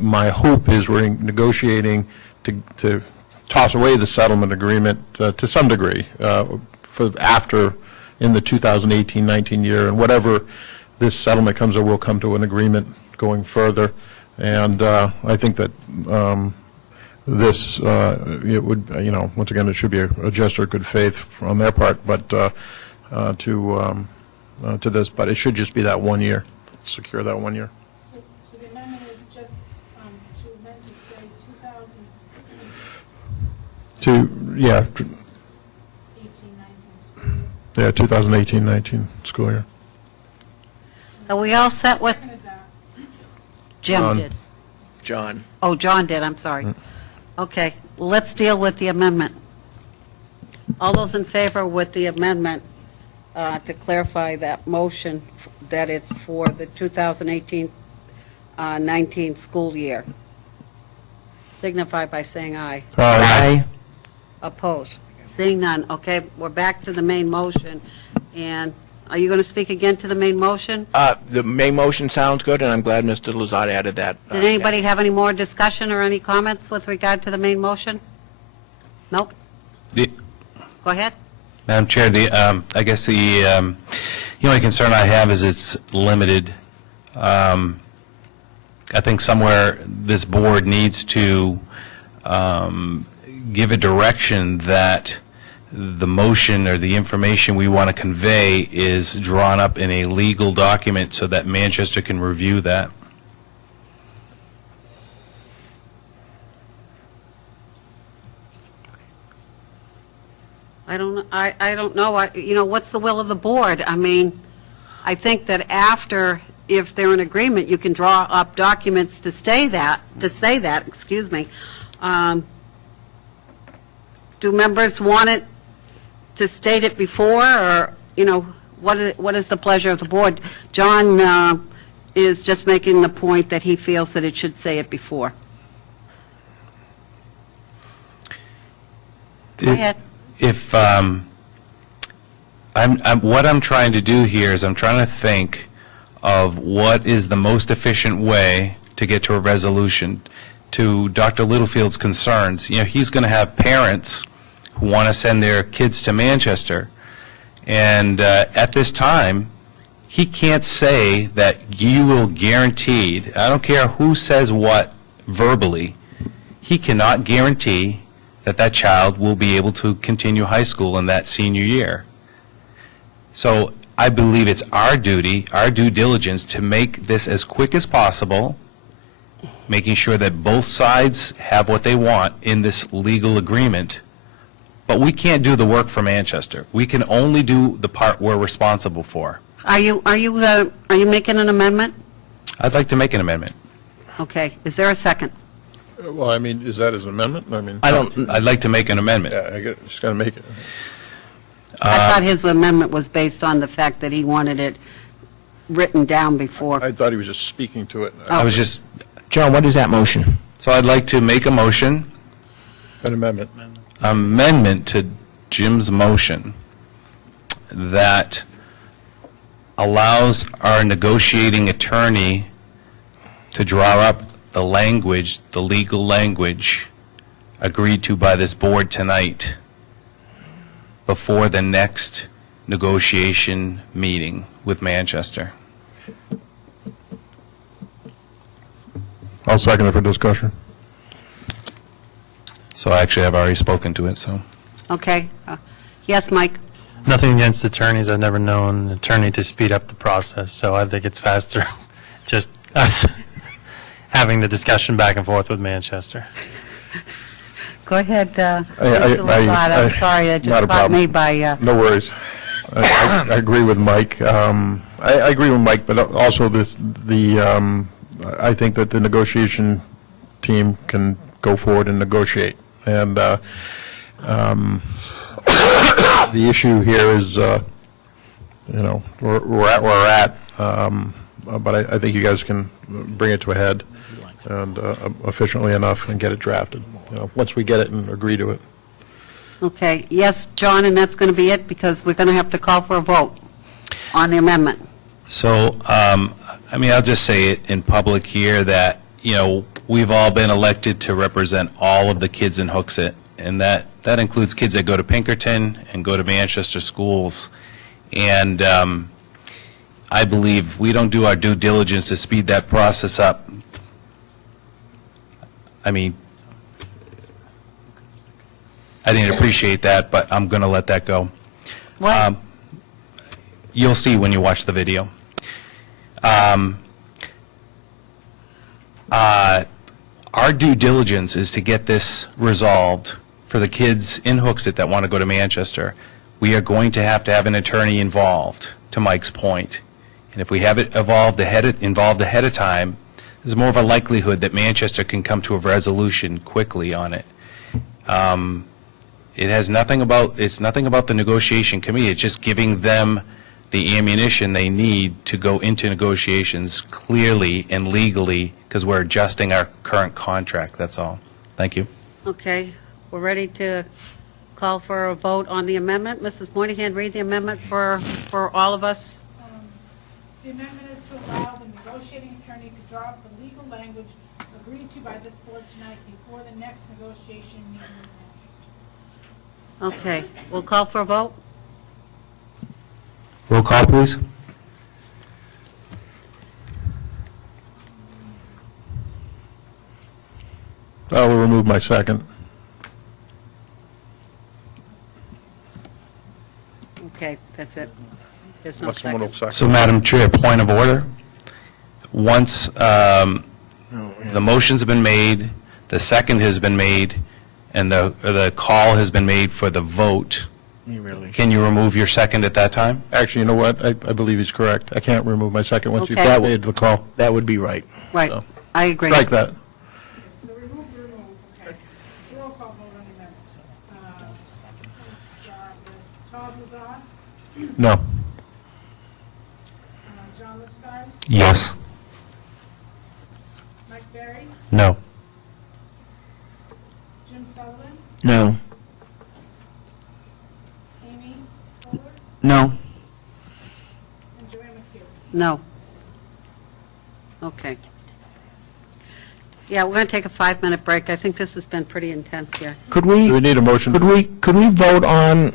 my hope is we're negotiating to toss away the settlement agreement to some degree for after, in the 2018-19 year, and whatever this settlement comes, or we'll come to an agreement going further. And I think that this, it would, once again, it should be a gesture of good faith on their part, but to this, but it should just be that 1 year, secure that 1 year. So the amendment is just to amend to say 2018-19 Yeah, school year. 2018-19 school year. Are we all set with, Seconded that. Jim John. did. John? Oh, John did, I'm sorry. Okay, let's deal with the amendment. All those in favor with the amendment to clarify that motion, that it's for the 2018-19 school year, signify by saying aye. Aye. Opposed? Seeing none, okay, we're back to the main motion, and are you going to speak again to the main motion? The main motion sounds good, and I'm glad Mr. Lazat added that. Did anybody have any more discussion or any comments with regard to the main motion? Nope? The- Go ahead. Madam Chair, I guess the only concern I have is it's limited. I think somewhere this board needs to give a direction that the motion or the information we want to convey is drawn up in a legal document so that Manchester can review that. I don't know, what's the will of the board? I mean, I think that after, if they're in agreement, you can draw up documents to say that, excuse me. Do members want it to state it before, or, what is the pleasure of the board? John is just making the point that he feels that it should say it before. Go ahead. If what I'm trying to do here is I'm trying to think of what is the most efficient way to get to a resolution. To Dr. Littlefield's concerns, he's going to have parents who want to send their kids to Manchester, and at this time, he can't say that you will guaranteed, I don't care who says what verbally, he cannot guarantee that that child will be able to continue high school in that senior year. So I believe it's our duty, our due diligence, to make this as quick as possible, making sure that both sides have what they want in this legal agreement. But we can't do the work for Manchester. We can only do the part we're responsible for. Are you making an amendment? I'd like to make an amendment. Okay, is there a second? Well, I mean, is that as an amendment? I mean, I don't, I'd like to make an amendment. yeah, just got to make it. I thought his amendment was based on the fact that he wanted it written down before. I thought he was just speaking to it. I was just, John, what is that motion? so I'd like to make a motion, An amendment. amendment to Jim's motion that allows our negotiating attorney to draw up the language, the legal language agreed to by this board tonight before the next negotiation meeting with Manchester. I'll second it for discussion. So actually, I've already spoken to it, so. Okay. Yes, Mike? Nothing against attorneys. I've never known an attorney to speed up the process, so I think it's faster just us having the discussion back and forth with Manchester. Go ahead, Mr. I- Lozada. I'm sorry, that not a just caught me problem. by, No worries. I agree with Mike. I agree with Mike, but also I think that the negotiation team can go forward and negotiate. And the issue here is, we're at where we're at, but I think you guys can bring it to a head and efficiently enough and get it drafted, once we get it and agree to it. okay. Yes, John, and that's going to be it, because we're going to have to call for a vote on the amendment. So, I'll just say it in public here that, we've all been elected to represent all of the kids in Hooksett, and that includes kids that go to Pinkerton and go to Manchester schools. And I believe we don't do our due diligence to speed that process up. I didn't appreciate that, but I'm going to let that go. What? You'll see when you watch the video. Our due diligence is to get this resolved for the kids in Hooksett that want to go to Manchester. We are going to have an attorney involved, to Mike's point. And if we have it involved ahead of time, there's more of a likelihood that Manchester can come to a resolution quickly on it. It's nothing about the negotiation committee. It's just giving them the ammunition they need to go into negotiations clearly and legally, because we're adjusting our current contract, that's all. Thank you. Okay. We're ready to call for a vote on the amendment. Mrs. Moynihan, read the amendment for all of us. The amendment is to allow the negotiating attorney to draw up the legal language agreed to by this board tonight before the next negotiation meeting with Manchester. Okay. We'll call for a vote. Roll call, please. I will remove my second. Okay, that's it. There's no Unless someone will second. second. So, Madam Chair, point of order. Once the motions have been made, the second has been made, and the call has been made for the vote, can you remove your second at that time? Actually, you know what? I believe he's correct. I can't remove my second once you've Okay. made the call. That would be right. Right. So, I agree. Strike that. So remove, okay. Roll call vote on the amendment. Todd Lazar, No. John Liscars, Yes. Mike Berry, No. Jim Sullivan, No. Amy Fuller, No. and Joanne McHugh. No. Okay. Yeah, we're going to take a 5-minute break. I think this has been pretty intense here. Could Do we we, need a motion? could we vote on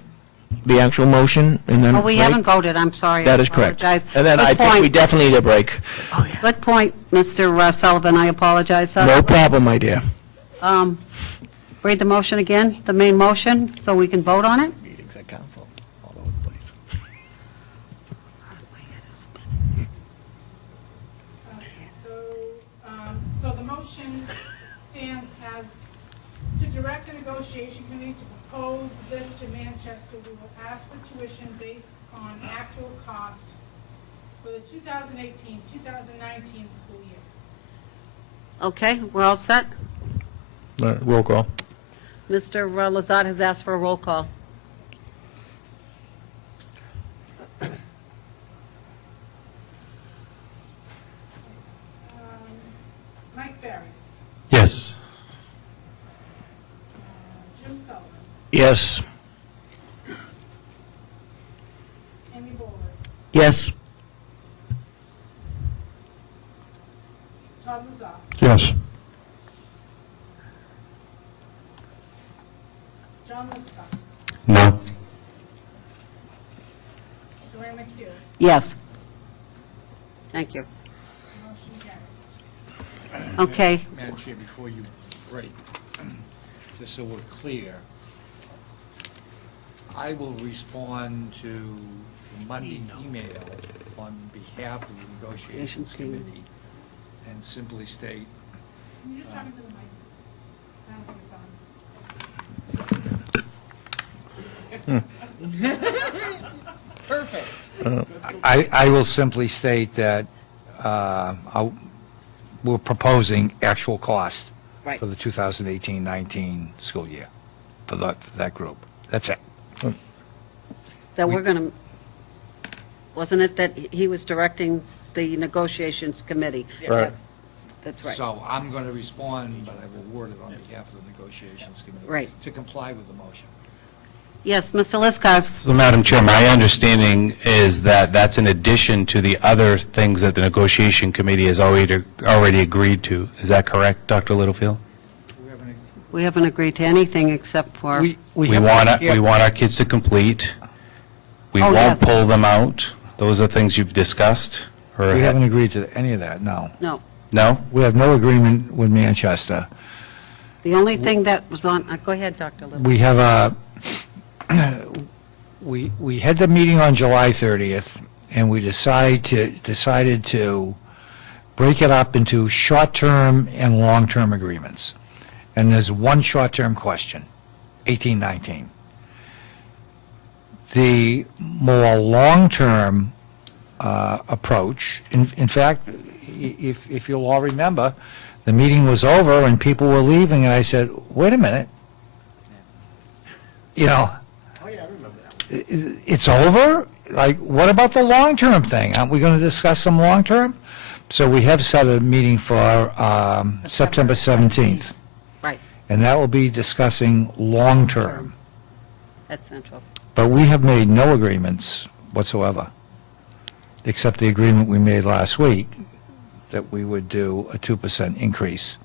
the actual motion and then Oh, we break? haven't voted, I'm sorry. That I is correct. apologize. And then Good I think we point. definitely need a break. Good point, Mr. Sullivan, I apologize. No problem, my dear. Read the motion again, the main motion, so we can vote on it? So the motion stands as to direct the negotiation committee to propose this to Manchester. We will ask for tuition based on actual cost for the 2018-2019 school year. Okay, we're all set? All right, roll call. Mr. Lazat has asked for a roll call. Yes. Jim Sullivan, Yes. Amy Bowler, Yes. Todd Lazar, Yes. John Liscott, No. Joanne McHugh. Yes. Thank you. Motion carries. Okay. Madam Chair, before you break, just so we're clear, I will respond to the Monday email on behalf of the negotiations committee and simply state, Can you just talk into the mic? I don't think it's on. I will simply state that we're proposing actual cost Right. for the 2018-19 school year for that group. That's it. That we're going to, wasn't it that he was directing the negotiations committee? Right. That's right. So I'm going to respond, but I will word it on behalf of the negotiations committee. Right. To comply with the motion. Yes, Mr. Liscott. So, Madam Chair, my understanding is that that's in addition to the other things that the negotiation committee has already agreed to. Is that correct, Dr. Littlefield? We haven't agreed to anything except for, We want our kids to complete. We Oh, won't yes. pull them out. Those are things you've discussed? Or We haven't agreed to any of that, no. no. No? We have no agreement with Manchester. The only thing that was on, go ahead, Dr. Little. We have we had the meeting on July 30th, and we decided to break it up into short-term and long-term agreements. And there's one short-term question, 18-19. The more long-term approach, in fact, if you'll all remember, the meeting was over and people were leaving, and I said, wait a minute. You know, it's over? Like, what about the long-term thing? Aren't we going to discuss some long-term? So we have set a meeting for September 17th, Right, and that will be discussing long-term. that's central. But we have made no agreements whatsoever, except the agreement we made last week that we would do a 2% increase